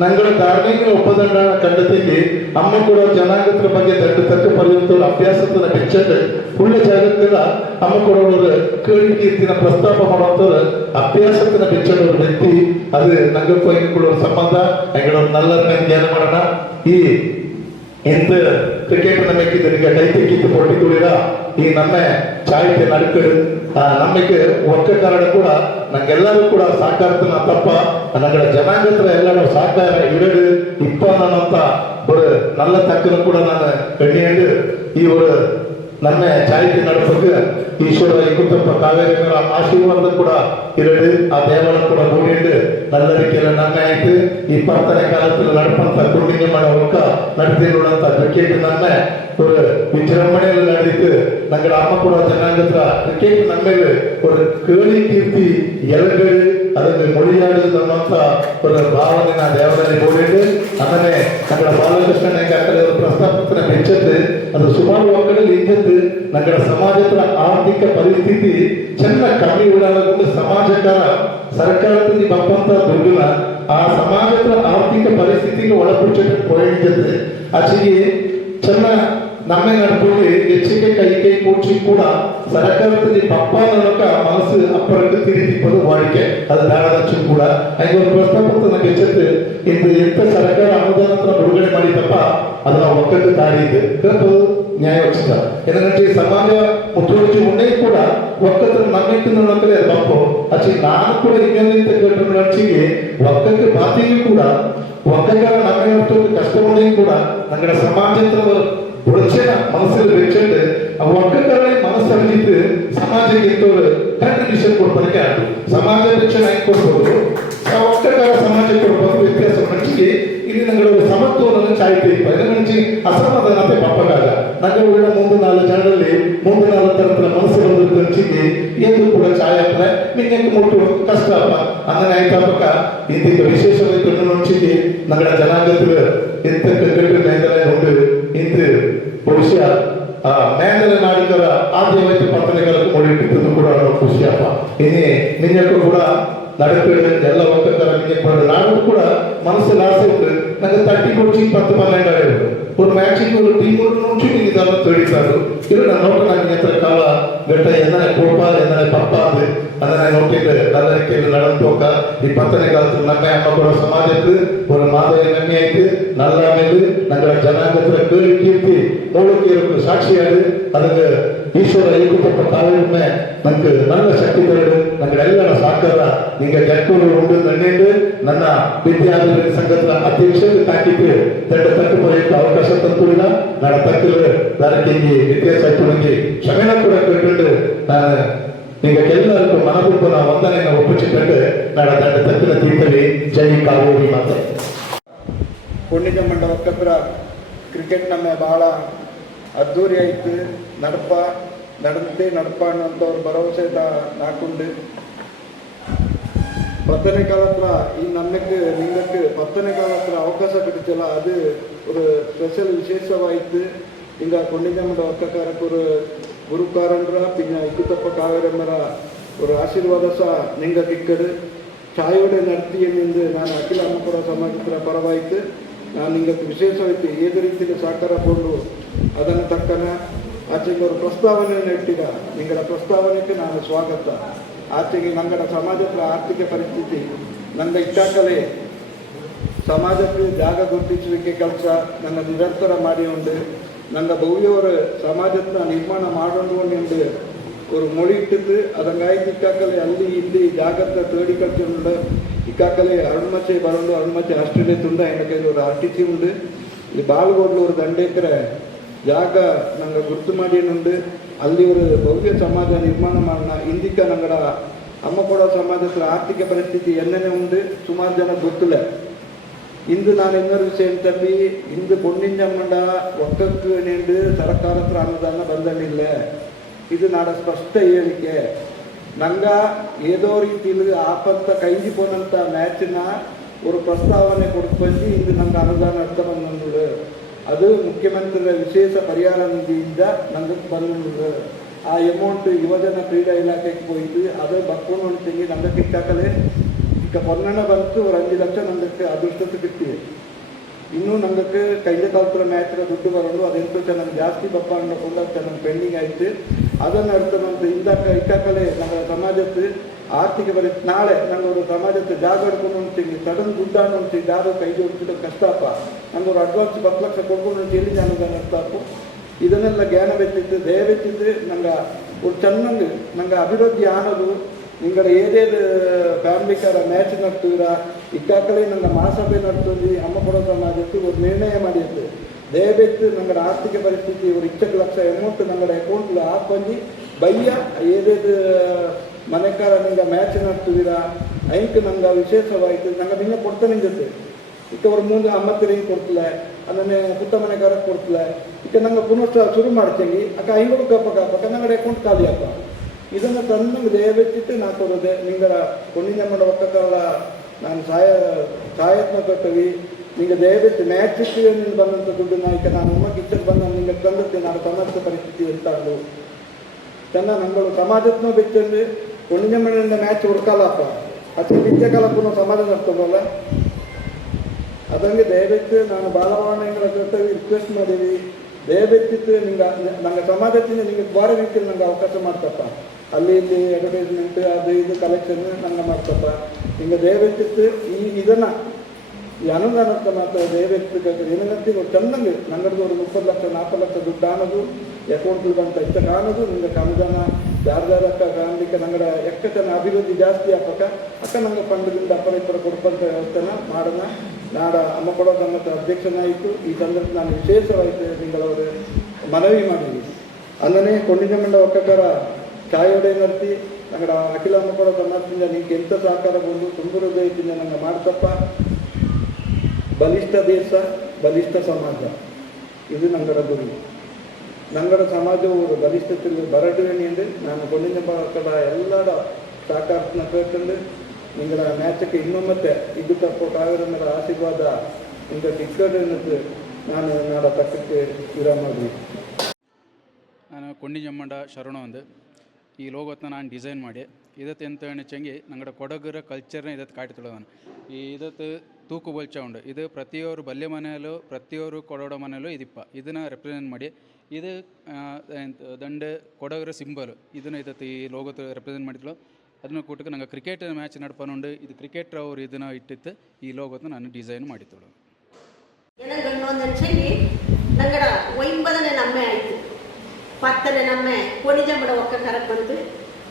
ನಂಗಳು ಧಾರ್ಮಿಕ ಒಪ್ಪಂದ ಕಂಡದಲ್ಲಿ ಅಮ್ಮ ಕೂಡ ಜನಾಂಗದ ಬಗ್ಗೆ ದಡ್ಡ ತಕ್ಕ ಪಡೆಯುವಂತ ಅಭ್ಯಾಸದ ಹೆಚ್ಚಕ್ಕೆ ಉಳ್ಳ ಜಾಗತ್ತಿನ ಅಮ್ಮ ಕೂಡ ಅವರು ಕೇಳಿ ಕೀರ್ತಿನ ಪ್ರಸ್ತಾಪ ಮಾಡುವಂಥವ್ರು ಅಭ್ಯಾಸದ ಹೆಚ್ಚಿನ ಒಂದು ವ್ಯಕ್ತಿ. ಅದು ನಂಗಕ್ಕೂ ಕೂಡ ಸಂಬಂಧ ಹೆಂಗಳವ್ರು ನಲ್ಲರನ್ನ ಧ್ಯಾನ ಮಾಡೋಣ. ಈ ಎಂತ ಕ್ರಿಕೆಟ್ ನಮಗೆ ನಿನಗೆ ಕೈತೆಕ್ಕಿತ್ತು ಕೊಟ್ಟಿದ್ದೀರಾ ಈ ನಮ್ಮ ಚಾಯ್ತೆ ನಡ್ಕಡು ಆ ನಮಗೆ ಒಕ್ಕ ಕಾರಣ ಕೂಡ ನಂಗೆಲ್ಲರೂ ಕೂಡ ಸಾಕಾರ್ತನ ತಪ್ಪ ನಗಳ ಜನಾಂಗತ್ರ ಎಲ್ಲರೂ ಸಾಕಾರ ಇಡಡು ಇಪ್ಪ ಅಂತ ஒரு நல்ல தக்கன கூட நான் கண்ணியண்டு ಈ ஒரு ನಮ್ಮ ಚಾರಿಟಿ ನಡೆಸೋಕೆ ಈಶ್ವರ ಇಕ್ಕುತ್ತಪ್ಪ ಕಾವೇರಿಗಳ ಆಶೀರ್ವಾದ ಕೂಡ ಇರಡು ಆ ದೇವಾಲಯ ಕೂಡ ಮೂಡಿಂಡು நல்ல ರೀತಿಯಲ್ಲಿ ನಮ್ಮ ಆಯ್ತು ಇಪ್ಪತ್ತನೇ ಕಾಲದಲ್ಲಿ ನಡ್ಪಂತ ಕುರುಡಿಗೆ ಮಾಡೋ ಒಕ್ಕ ನಡೆದಿ ನೋಡಂತ ಕ್ರಿಕೆಟ್ ನಮ್ಮ ஒரு ವಿಜೃಂಭಣೆಯಲ್ಲಿ ನಡೆದಿತ್ತು ನಂಗಳ ಅಮ್ಮ ಕೂಡ ಜನಾಂಗತ್ರ ಕ್ರಿಕೆಟ್ ನಮ್ಮೇಲೆ ஒரு ಕೇಳಿ ಕೀರ್ತಿ ಎಲಗಡು ಅದನ್ನು ನುಡಿಯಾಡಲು ತಮ್ಮಂತ ಒಂದು ಭಾವನೆನ ದೇವರಲ್ಲಿ ಮೂಡಿಟ್ಟು ಆಮೇಲೆ ನಮ್ಮ ಬಾಲಕೃಷ್ಣನ ಯಾಕಂದ್ರೆ ಪ್ರಸ್ತಾಪನ ಹೆಚ್ಚತ್ತೆ, ಅದು ಸುಮಾರು ಒಕ್ಕಡಲ್ಲಿ ಹೆಚ್ಚತ್ತು ನಮ್ಮ ಸಮಾಜದ ಆರ್ಥಿಕ ಪರಿಸ್ಥಿತಿ ಚೆನ್ನ ಕಮ್ಮಿ ಉಡಾಳಗೊಂಡು ಸಮಾಜಕಾರ ಸರ್ಕಾರದಲ್ಲಿ ಬಂದಂತ ದುಡ್ಡನ್ನ ಆ ಸಮಾಜದ ಆರ್ಥಿಕ ಪರಿಸ್ಥಿತಿಗೆ ಒಳಪಡಿಸಕ್ಕೆ ಪ್ರಯತ್ನಿಸುತ್ತೆ ಅಚ್ಚಿಗೆ ಚೆನ್ನ ನಮ್ಮ ನಡ್ಕೊಂಡು ಹೆಚ್ಚಿಗೆ ಕೈ ಕೈ ಕೂಡ್ಸಿ ಕೂಡ ಸರ್ಕಾರದಲ್ಲಿ ಪಪ್ಪ ಅನ್ನೋಕ ಮನಸ್ಸು ಅಪ್ಪರಕ್ಕೆ ತಿರುಗಿಪ್ಪದು ವಾಡಿಕೆ ಅದು ಬೇಡದಚ್ಚು ಕೂಡ ಹಂಗೆ ಒಂದು ಪ್ರಸ್ತಾಪ ನನಗೆ ಹೆಚ್ಚತ್ತು ಇಂದು ಎಂತ ಸರ್ಕಾರ ಅನುದಾನ ಬಿಡುಗಡೆ ಮಾಡಿತಪ್ಪ ಅದನ್ನ ಒಕ್ಕಟ್ಟು ದಾರಿ ಇದೆ ಅದು ನ್ಯಾಯೋಚಿತ ఎందుకంటే ఈ సమాజ ముట్టుకొచ్చి ఉన్నాయి కూడా ఒక్కరు నమ్మించిన ఒక్కరే బప్పు అచ్చి నాకు కూడా ಇನ್ನೊಂದಿನ ಕಟ್ಟು ನಡ್ಚಿಗೆ ಒಕ್ಕಕ್ಕೆ ಬಾತಿಗೆ ಕೂಡ ಒಕ್ಕಗಳ ನಮ್ಮಿನಷ್ಟು ಕಷ್ಟ ಉಂಡೆಗೆ ಕೂಡ ನಂಗಡ ಸಮಾಜದ உழைச்சேனா மனசுல வச்சுட்டு ಒಕ್ಕಟ್ಟರಲ್ಲಿ ಮನಸ್ಸು ಅರಿತು ಸಮಾಜಕ್ಕೆ ಇಂಥವ್ರು ಕಂಟ್ರಿಬ್ಯೂಷನ್ ಕೊಡ್ತಾನೆ ಸಮಾಜ ರಕ್ಷಣೆ ಹೆಂಗೆ ಕೊಡ್ಬೋದು ಆ ಒಕ್ಕಟ್ಟರ ಸಮಾಜ ಕೊಡ್ಬೋದು ವ್ಯತ್ಯಾಸ ಮನಸ್ಸಿಗೆ ಇಲ್ಲಿ ನಂಗಳು ಸಮತ್ವವನ್ನು ಚಾಯ್ತಿ ಇಪ್ಪ ಇದು ಮನಸ್ಸಿ ಅಸಮಾಧಾನತೆ ಪಪ್ಪಗಾಗ ನಂಗೆ ಒಳ್ಳೆ ಮುಂದೆ ನಾಲ್ಕು ಜನರಲ್ಲಿ ಮುಂದೆ ನಾಲ್ಕು ಥರದ ಮನಸ್ಸು ಬಂದ ಮನಸ್ಸಿಗೆ ಎಂದು ಕೂಡ ಚಾಯಪ್ಪ ನಿಂಗೆ ಮುಟ್ಟು ಕಷ್ಟ ಅಪ್ಪ ಅಂದ್ರೆ ಆಯ್ತಪ್ಪಕ್ಕ ಇಂತಿಂತ ವಿಶೇಷವಾಗಿ ಕಣ್ಣು ಮನಸ್ಸಿಗೆ ನಗರ ಜನಾಂಗದ ಎಂತ ಕಗ್ಗಟ್ಟು ನೈದರ ಉಂಡು ಇಂಥ ಬಹುಶಃ ಆ ಮೇಂದ್ರ ನಾಡಿಗರ ಆದ್ಯವಾದ ಪತ್ತನೆಗಳನ್ನು ಮೊಳಿಟ್ಟಿದ್ದು ಕೂಡ ನಾವು ಖುಷಿಯಪ್ಪ ಇನ್ನೇ ನಿನ್ನಕ್ಕೂ ಕೂಡ ನಡಪೇಡ ಎಲ್ಲ ಒಕ್ಕತ್ತರ ನಿನ್ನೆ ಪಡ ನಾನು ಕೂಡ ಮನಸ್ಸಲ್ಲಿ ಆಸೆ ಉಂಟು ನಂಗೆ ತರ್ಟಿ ಕೊಡ್ಸಿ ಪತ್ತು ಪನ್ನೆಂಡು ಆಡಬೇಕು ஒரு மேட்சுக்கு ஒரு டீம் நூற்றி நீங்க தான் தேடித்தாரு இது நான் நோட்ட நான் எத்தனை கால வெட்ட என்ன கோப்பா என்ன ಪಪ್ಪಾ ಅದು ಅದನ್ನ ನೋಟಿಟ್ಟು நல்ல ರೀತಿಯಲ್ಲಿ நடந்தோக்க ಈ ಪತ್ತನೇ ಕಾಲದಲ್ಲಿ ನಮ್ಮ ಅಮ್ಮ ಕೂಡ ಸಮಾಜಕ್ಕೆ ஒரு மாதிரி நன்மை ஆயிட்டு நல்ல மேலு நங்கள ஜனாங்கத்துல கேள்வி கீர்த்தி மூளைக்கு இருக்கு சாட்சியாடு அதுக்கு ಈಶ್ವರ ಏಕುತಪ್ಪ ಕಾಲೊಮ್ಮೆ ನಂಗೆ நல்ல ಶಕ್ತಿ ತರಡು ನಂಗೆ ಎಲ್ಲರ ಸಾಕಾರ ನಿಂಗೆ ಗೆಟ್ಟೂರು ಉಂಡು ನನ್ನಿಂದು ನನ್ನ ವಿದ್ಯಾರ್ಥಿ ಸಂಘದ ಅಧ್ಯಕ್ಷರು ತಾಕಿಟ್ಟು ದೊಡ್ಡ ತಕ್ಕ ಬರೆಯಕ್ಕೆ ಅವಕಾಶ ತಂತುಳಿದ ನನ್ನ ತಕ್ಕಲು ದರಕ್ಕೆ ವಿದ್ಯಾಸಂಸ್ಥೆಗಳಿಗೆ ಕ್ಷಮೆನ ಕೂಡ ಕೇಳ್ಕೊಂಡು ನಾನು ನಿಮಗೆ ಎಲ್ಲರಿಗೂ ಮನಪೂರ್ವಕ ವಂದನೆಯನ್ನು ಒಪ್ಪಿಸಿಕೊಂಡು ನನ್ನ ದೊಡ್ಡ ತಕ್ಕಿನ ತೀರ್ಥವಿ ಜೈ ಕಾವೇರಿ ಮಾತೆ ಕೊಂಡಿಜಮ್ಮಂಡ ಒಕ್ಕಬ್ಬರ ಕ್ರಿಕೆಟ್ ನಮ್ಮ ಭಾಳ ಅದ್ದೂರಿ ಆಯ್ತು ನಡಪ ನಡೆದಂತೆ ನಡಪ ಅನ್ನೋಂಥವ್ರ ಭರವಸೆ ನಾಕೊಂಡು பத்தனை காலத்தில் ಈ ನಮ್ಮಕ್ಕೆ ನಿಂಗಕ್ಕೆ பத்தனை காலத்தில் ಅವಕಾಶ கிடைச்சல அது ஒரு ஸ்பெஷல் விசேஷவாய்த்து இங்கே கொண்டிஞ்சம்மட ಒಕ್ಕಕಾರಕ್ಕೆ ஒரு ಗುರುಕಾರಂಡ್ರ ಪಿನ್ನ ಇಕ್ಕುತಪ್ಪ ಕಾವೇರಮ್ಮರ ஒரு ಆಶೀರ್ವಾದ ಸಹ ನಿಂಗ ತಿಕ್ಕಡು ಛಾಯೋಡೆ ನಡ್ತಿಯೆಂದು ನಾನು ಅಖಿಲ ಅಮ್ಮಪುರ ಸಮಾಜದ ಪರವಾಯಿತು ನಾನು ನಿಂಗಕ್ಕೆ ವಿಶೇಷವಾಯ್ತು ಏದು ರೀತಿಯಲ್ಲಿ ಸಾಕಾರ ಕೊಂಡು ಅದನ್ನು ತಕ್ಕನ ಆಚೆಗೆ ಅವರು ಪ್ರಸ್ತಾವನೆಯನ್ನು ಇಟ್ಟಿದ ನಿಂಗಳ ಪ್ರಸ್ತಾವನೆಗೆ ನಾನು ಸ್ವಾಗತ ಆಚೆಗೆ ನಂಗಡ ಸಮಾಜದ ಆರ್ಥಿಕ ಪರಿಸ್ಥಿತಿ ನಂಗ ಇಟ್ಟಾಕಲೇ ಸಮಾಜಕ್ಕೆ ಜಾಗ ಗುರುತಿಸುವಿಕೆ ಕೆಲಸ ನನ್ನ ನಿರಂತರ ಮಾಡಿ ಉಂಡು ನನ್ನ ಭವ್ಯವರು ಸಮಾಜದ ನಿರ್ಮಾಣ ಮಾಡೋದು ಉಂಡು ஒரு மொழி இட்டுது அதங்காய்த்து இக்காக்கலை அள்ளி ಇಲ್ಲಿ ಜಾಗತ್ತ ತೇಡಿ ಕಳ್ಕೊಂಡು ಇಕ್ಕಾಕಲೆ ಅರುಣ್ಮಚ್ಚೆ ಬರೋದು ಅರುಣ್ಮಚ್ಚೆ ಆಸ್ಟ್ರೇಲಿಯಾ ತುಂಡ எனக்கு ஒரு ಅರ್ಟಿಸಿ ಉಂಡು ಇಲ್ಲಿ ಬಾಲ್ಗೋಡ್ಲು ஒரு ದಂಡ ಎಕರೆ ಜಾಗ ನಂಗೆ ಗುರುತು ಮಾಡಿ ಉಂಡು ಅಲ್ಲಿ ஒரு ಭವ್ಯ ಸಮಾಜ ನಿರ್ಮಾಣ ಮಾಡೋಣ ಇಂದಿಕ್ಕ ನಂಗಡ ಅಮ್ಮ ಕೊಡೋ ಸಮಾಜದ ಆರ್ಥಿಕ ಪರಿಸ್ಥಿತಿ ಎನ್ನೆನೆ ಉಂಡು ಸುಮಾರು ಜನ ಗೊತ್ತಿಲ್ಲ ಇಂದು ನಾನು ಇನ್ನೊಂದು ವಿಷಯ ತಪ್ಪಿ ಇಂದು பொன்னிஞ்சம்மண்ட ಒಕ್ಕಕ್ಕೆ ನಿಂಡು ಸರ್ಕಾರ ಹತ್ರ ಅನುದಾನ ಬಂದಲ್ಲಿಲ್ಲ ಇದು ನಾಡ ಸ್ಪಷ್ಟ ಹೇಳಿಕೆ ನಂಗ ಏದೋ ರೀತಿಯಲ್ಲಿ ಆಪತ್ತ ಕೈಂಜಿ ಪೋನಂತ ಮ್ಯಾಚಿನ ஒரு ಪ್ರಸ್ತಾವನೆ ಕೊಡ್ತು ಬಂದು ಇಂದು ನಂಗೆ ಅನುದಾನ ಅರ್ಥ ಬಂದು ಅದು ಮುಖ್ಯಮಂತ್ರಿಗಳ ವಿಶೇಷ ಪರಿಹಾರ ನಿಧಿಯಿಂದ ನಂಗೆ ಬಂದು ಆ ಅಮೌಂಟ್ ಯುವಜನ ಕ್ರೀಡಾ ಇಲಾಖೆಗೆ ಹೋಯ್ತು ಅದು ಬಕ್ಕೊಂಡು ತಿಂಗಿ ನಂಗೆ ಕಿಕ್ಕಾಕಲೆ ಈಗ ಪೊನ್ನಣ ಬಂತು ஒரு அஞ்சு லட்சம் ನಂಗಕ್ಕೆ ಅದೃಷ್ಟಕ್ಕೆ ಬಿಟ್ಟಿದೆ ಇನ್ನೂ ನಂಗಕ್ಕೆ ಕೈಯ ಕಾಲತ್ರ ಮ್ಯಾಚ್ರ ದುಡ್ಡು ಬರೋದು ಅದೆಂತೂ ಚೆನ್ನಾಗಿ ಜಾಸ್ತಿ ಬಪ್ಪ ಅಂದ್ಕೊಂಡು ಚೆನ್ನಾಗಿ ಪೆಂಡಿಂಗ್ ಆಯ್ತು ಅದನ್ನು ಅರ್ಥ ಬಂತು ಇಂದಾಕ ಇಕ್ಕಾಕಲೆ ನಮ್ಮ ಸಮಾಜಕ್ಕೆ ಆರ್ಥಿಕ ಬಲಿ ನಾಳೆ ನಂಗೊಂದು ಸಮಾಜಕ್ಕೆ ಜಾಗ ಹಿಡ್ಕೊಂಡು ಅಂತೀನಿ ಸಡನ್ ದುಡ್ಡಾನು ಅಂತೀನಿ ಯಾರು ಕೈ ಜೋಡಿಸಿದ ಕಷ್ಟಪ್ಪ ನಂಗೊಂದು ಅಡ್ವಾನ್ಸ್ ಹತ್ತು ಲಕ್ಷ ಕೊಡ್ಕೊಂಡು ಹೇಳಿ ನನಗೆ ಕಷ್ಟಪ್ಪ ಇದನ್ನೆಲ್ಲ ಜ್ಞಾನ ಬೆಚ್ಚಿದ್ದು ದಯ ಬೆಚ್ಚಿದ್ದು ನಂಗೆ ಒಂದು ಚೆನ್ನಂಗೆ, ನಂಗೆ ಅಭಿವೃದ್ಧಿ ಆನದು, ನಿಂಗಡೆ ಏನೇನು ಫ್ಯಾಮಿಲಿ ಕಾರ ಮ್ಯಾಚ್ ನಡ್ತೀರ ಇಕ್ಕಾಕಲೇ ನಂಗೆ ಮಹಾಸಭೆ ನಡ್ತೀವಿ ಅಮ್ಮ ಕೊಡೋ ಸಮಾಜಕ್ಕೆ ಒಂದು ನಿರ್ಣಯ ಮಾಡಿದ್ದು. ದಯವಿಟ್ಟು ನಂಗಡ ಆರ್ಥಿಕ ಪರಿಸ್ಥಿತಿ, ಇವರು ಇಚ್ಛಕ್ಕೆ ಲಕ್ಷ ಅಮೌಂಟ್ ನಂಗಡ ಅಕೌಂಟ್ ಹಾಕೊಂಡು ಬಯ್ಯ ಏನೇದು ಮನೆಕಾರ ನಿಮ್ಗೆ ಮ್ಯಾಚ್ ನಡ್ತೀರಾ ಐಂಕ್ ನಂಗೆ ವಿಶೇಷವಾಯಿತು. ನಂಗೆ ನಿಂಗೆ ಕೊಡ್ತೇನೆ ಜೊತೆ. ಇಕ್ಕ ಅವ್ರ ಮುಂದೆ ಅಮ್ಮತ್ತಿರ ಹಿಂಗೆ ಕೊಡ್ತಿಲ್ಲ ಅದನ್ನೇ ಪುಟ್ಟ ಮನೆಗಾರಕ್ಕೆ ಕೊಡ್ತಲೆ. ಇಕ್ಕ ನಂಗೆ ಪುನಃ ಶುರು ಮಾಡ್ತೀನಿ. ಅಕ್ಕ ಐನೂರು ಕಪ್ಪ ಕಪ್ಪ ನಂಗಡ ಅಕೌಂಟ್ ಖಾಲಿ ಅಪ್ಪ ಇದನ್ನು ತನ್ನಂಗೆ ದಯವಿಟ್ಟಿಟ್ಟು ನಾ ಕೊಡೋದೆ. ಕೊಂಡಿನ ಕೊಣ್ಣಿನ ಒಕ್ಕ ಕಾಲ. ನಾನು ಸಹಾಯ ಸಹಾಯತ್ನ ಕೊಟ್ಟವಿ. ನಿಂಗೆ ದಯವಿಟ್ಟು ಮ್ಯಾಚ್ ಇಟ್ಟಿವೆ ನೀನು ಬಂದಂಥ ದುಡ್ಡು ನಾಯಕ ನಾನು ಉಮ್ಮಕ್ಕೆ ಇಚ್ಚಕ್ಕೆ ಬಂದ ನಿಂಗೆ ತಂದಿರ್ತೀನಿ. ನಾನು ಸಮಸ್ಯೆ ಪರಿಸ್ಥಿತಿ ಇರ್ತಾಳು ಚೆನ್ನ ನಂಗಳು ಸಮಾಜತ್ನ ಬೆಚ್ಚಂದು ಕೊಣ್ಣಿನ ಮನೆಯಿಂದ ಮ್ಯಾಚ್ ಹುಡ್ಕಲ್ಲಪ್ಪ ಅತಿ ಮಿಚ್ಚ ಕಾಲಕ್ಕೂ ಸಮಾಧಾನ ನಡ್ತೋಗಲ್ಲ ಅದಂಗೆ ದಯವಿಟ್ಟು ನಾನು ಬಾಲವಾಣಿಗಳ ಜೊತೆ ರಿಕ್ವೆಸ್ಟ್ ಮಾಡೀವಿ ದಯವಿಟ್ಟಿತ್ತು ನಿಮ್ಗೆ ನಂಗೆ ಸಮಾಜದಿಂದ ನಿಮಗೆ ಬಾರಿ ರೀತಿಯಲ್ಲಿ ನಂಗೆ ಅವಕಾಶ ಮಾಡ್ತಪ್ಪ. ಅಲ್ಲಿ ಇಲ್ಲಿ ಅಡ್ವರ್ಟೈಸ್ಮೆಂಟ್ ಅದು ಇದು ಕಲೆಕ್ಷನ್ ನಂಗೆ ಮಾಡ್ತಪ್ಪ. ಹಿಂಗೆ ದಯವಿಟ್ಟಿತ್ತು ಈ ಇದನ್ನು ಈ ಅನುದಾನಕ್ಕೆ ಮಾತ್ರ ದಯವಿಟ್ಟು ಏನಂತ ಚೆನ್ನಾಗಿ ನಂಗಡ್ದು ಒಂದು ಮುಪ್ಪತ್ತು ಲಕ್ಷ, ನಾಲ್ಕು ಲಕ್ಷ ದುಡ್ಡು ಆನದು ಅಕೌಂಟ್ಲಿ ಬಂತ ಇಷ್ಟ ಕಾಣೋದು ನಿಮ್ಗೆ ಅನುದಾನ ಯಾರ್ದಾರಕ್ಕ ಕಾಣಲಿಕ್ಕೆ ನಂಗಡ ಎಕ್ಕ ಚೆನ್ನ ಅಭಿವೃದ್ಧಿ ಜಾಸ್ತಿ ಆಗ್ಬೇಕ ಅಕ್ಕ ನಂಗೆ ಫಂಡ್ದಿಂದ ಅಪ್ಪರ ಇಪ್ಪರ ಕೊಡ್ಬಂತ ವ್ಯವಸ್ಥೆನ ಮಾಡೋಣ. ನಾಡ ಅಮ್ಮ ಕೊಡೋ ಹತ್ರ ಅಧ್ಯಕ್ಷನಾಯಿತು ಈ ಸಂದರ್ಭ ನಾನು ವಿಶೇಷವಾಗಿ ನಿಂಗಳವರು. ಮನವಿ ಮಾಡಿದ್ದೀನಿ. ಅಂದನೆ ಕೊಂಡಿಜಮಂಡ ಒಕ್ಕಕರ ಛಾಯೋಡೆ ನರ್ತಿ. ನಂಗಡ ಅಖಿಲ ಅಮ್ಮ ಕೊಡೋ ಸಮಾಜದಿಂದ ನಿಂಗೆ ಎಂತ ಸಹಕಾರ ಬಂದು, ತುಂಬ ಹೃದಯದಿಂದ ನಂಗೆ ಮಾಡ್ತಪ್ಪ ಬಲಿಷ್ಠ ದೇಶ, ಬಲಿಷ್ಠ ಸಮಾಜ. ಇದು ನಂಗಡ ಗುರಿ. ನಂಗಡ ಸಮಾಜವು ಬಲಿಷ್ಠತೆಯಲ್ಲಿ ಬರಟವೇಣಿ ಅಂದರೆ ನಾನು ಕೊಂಡಿನ ಕಡ ಎಲ್ಲರ ಸಾಕಾರ್ಥನ ಕೇಳ್ಕೊಂಡು ನಿಂಗಡ ಮ್ಯಾಚಕ್ಕೆ ಇನ್ನೊಮ್ಮೆ ಇದು ತಪ್ಪಕ್ಕಾಗದಂದ್ರ ಆಶೀರ್ವಾದ ಇಂದ ಟಿಕೆಟ್ ನಾನು ನಾಡ ಪಕ್ಕಕ್ಕೆ ವಿರಾಮಿ ನಾನು ಕೊಂಡಿ ಜಮ್ಮಂಡ ಶರಣ ಒಂದು. ಈ ಲೋಗೋತ್ನ ನಾನು ಡಿಸೈನ್ ಮಾಡಿ. ಇದತ್ತು ಎಂತ ಚೆಂಗಿ ನಂಗಡ ಕೊಡಗರ ಕಲ್ಚರ್ನ ಇದತ್ತು ಕಾಟಿ ಈ ಇದತ್ತು ತೂಕು ಬೊಲ್ಚ ಉಂಡು. ಇದು ಪ್ರತಿಯೊರು ಬಲ್ಯ ಮನೆಯಲ್ಲೂ, ಪ್ರತಿಯೊರು ಕೊಡೋಡ ಮನೆಯಲ್ಲೂ ಇದಿಪ್ಪ. ಇದನ್ನು ರೆಪ್ರೆಸೆಂಟ್ ಮಾಡಿ, ಇದು ದಂಡ, ಕೊಡಗರ ಸಿಂಬಲ್ ಇದನ್ನು ಇದತ್ತು ಈ ಲೋಗೋತ್ ರೆಪ್ರೆಸೆಂಟ್ ಮಾಡಿದ್ಲು. ಅದನ್ನು ಕೊಟ್ಟು ನಂಗೆ ಕ್ರಿಕೆಟ್ ಮ್ಯಾಚ್ ನಡ್ಪನುಂಡು ಇದು ಕ್ರಿಕೆಟ್ ಅವ್ರು ಇದನ್ನು ಇಟ್ಟಿತ್ತು. ಈ ಲೋಗೋತ್ನ ನಾನು ಡಿಸೈನ್ ಮಾಡಿದ್ದಳು ನಂಗಡ ಒಂಬದನೇ ನಮ್ಮೆ ಪತ್ತನೇ ನಮ್ಮೆ ಕೊಣಿಜಂಬಡ ಒಕ್ಕಕರ ಬಂತು.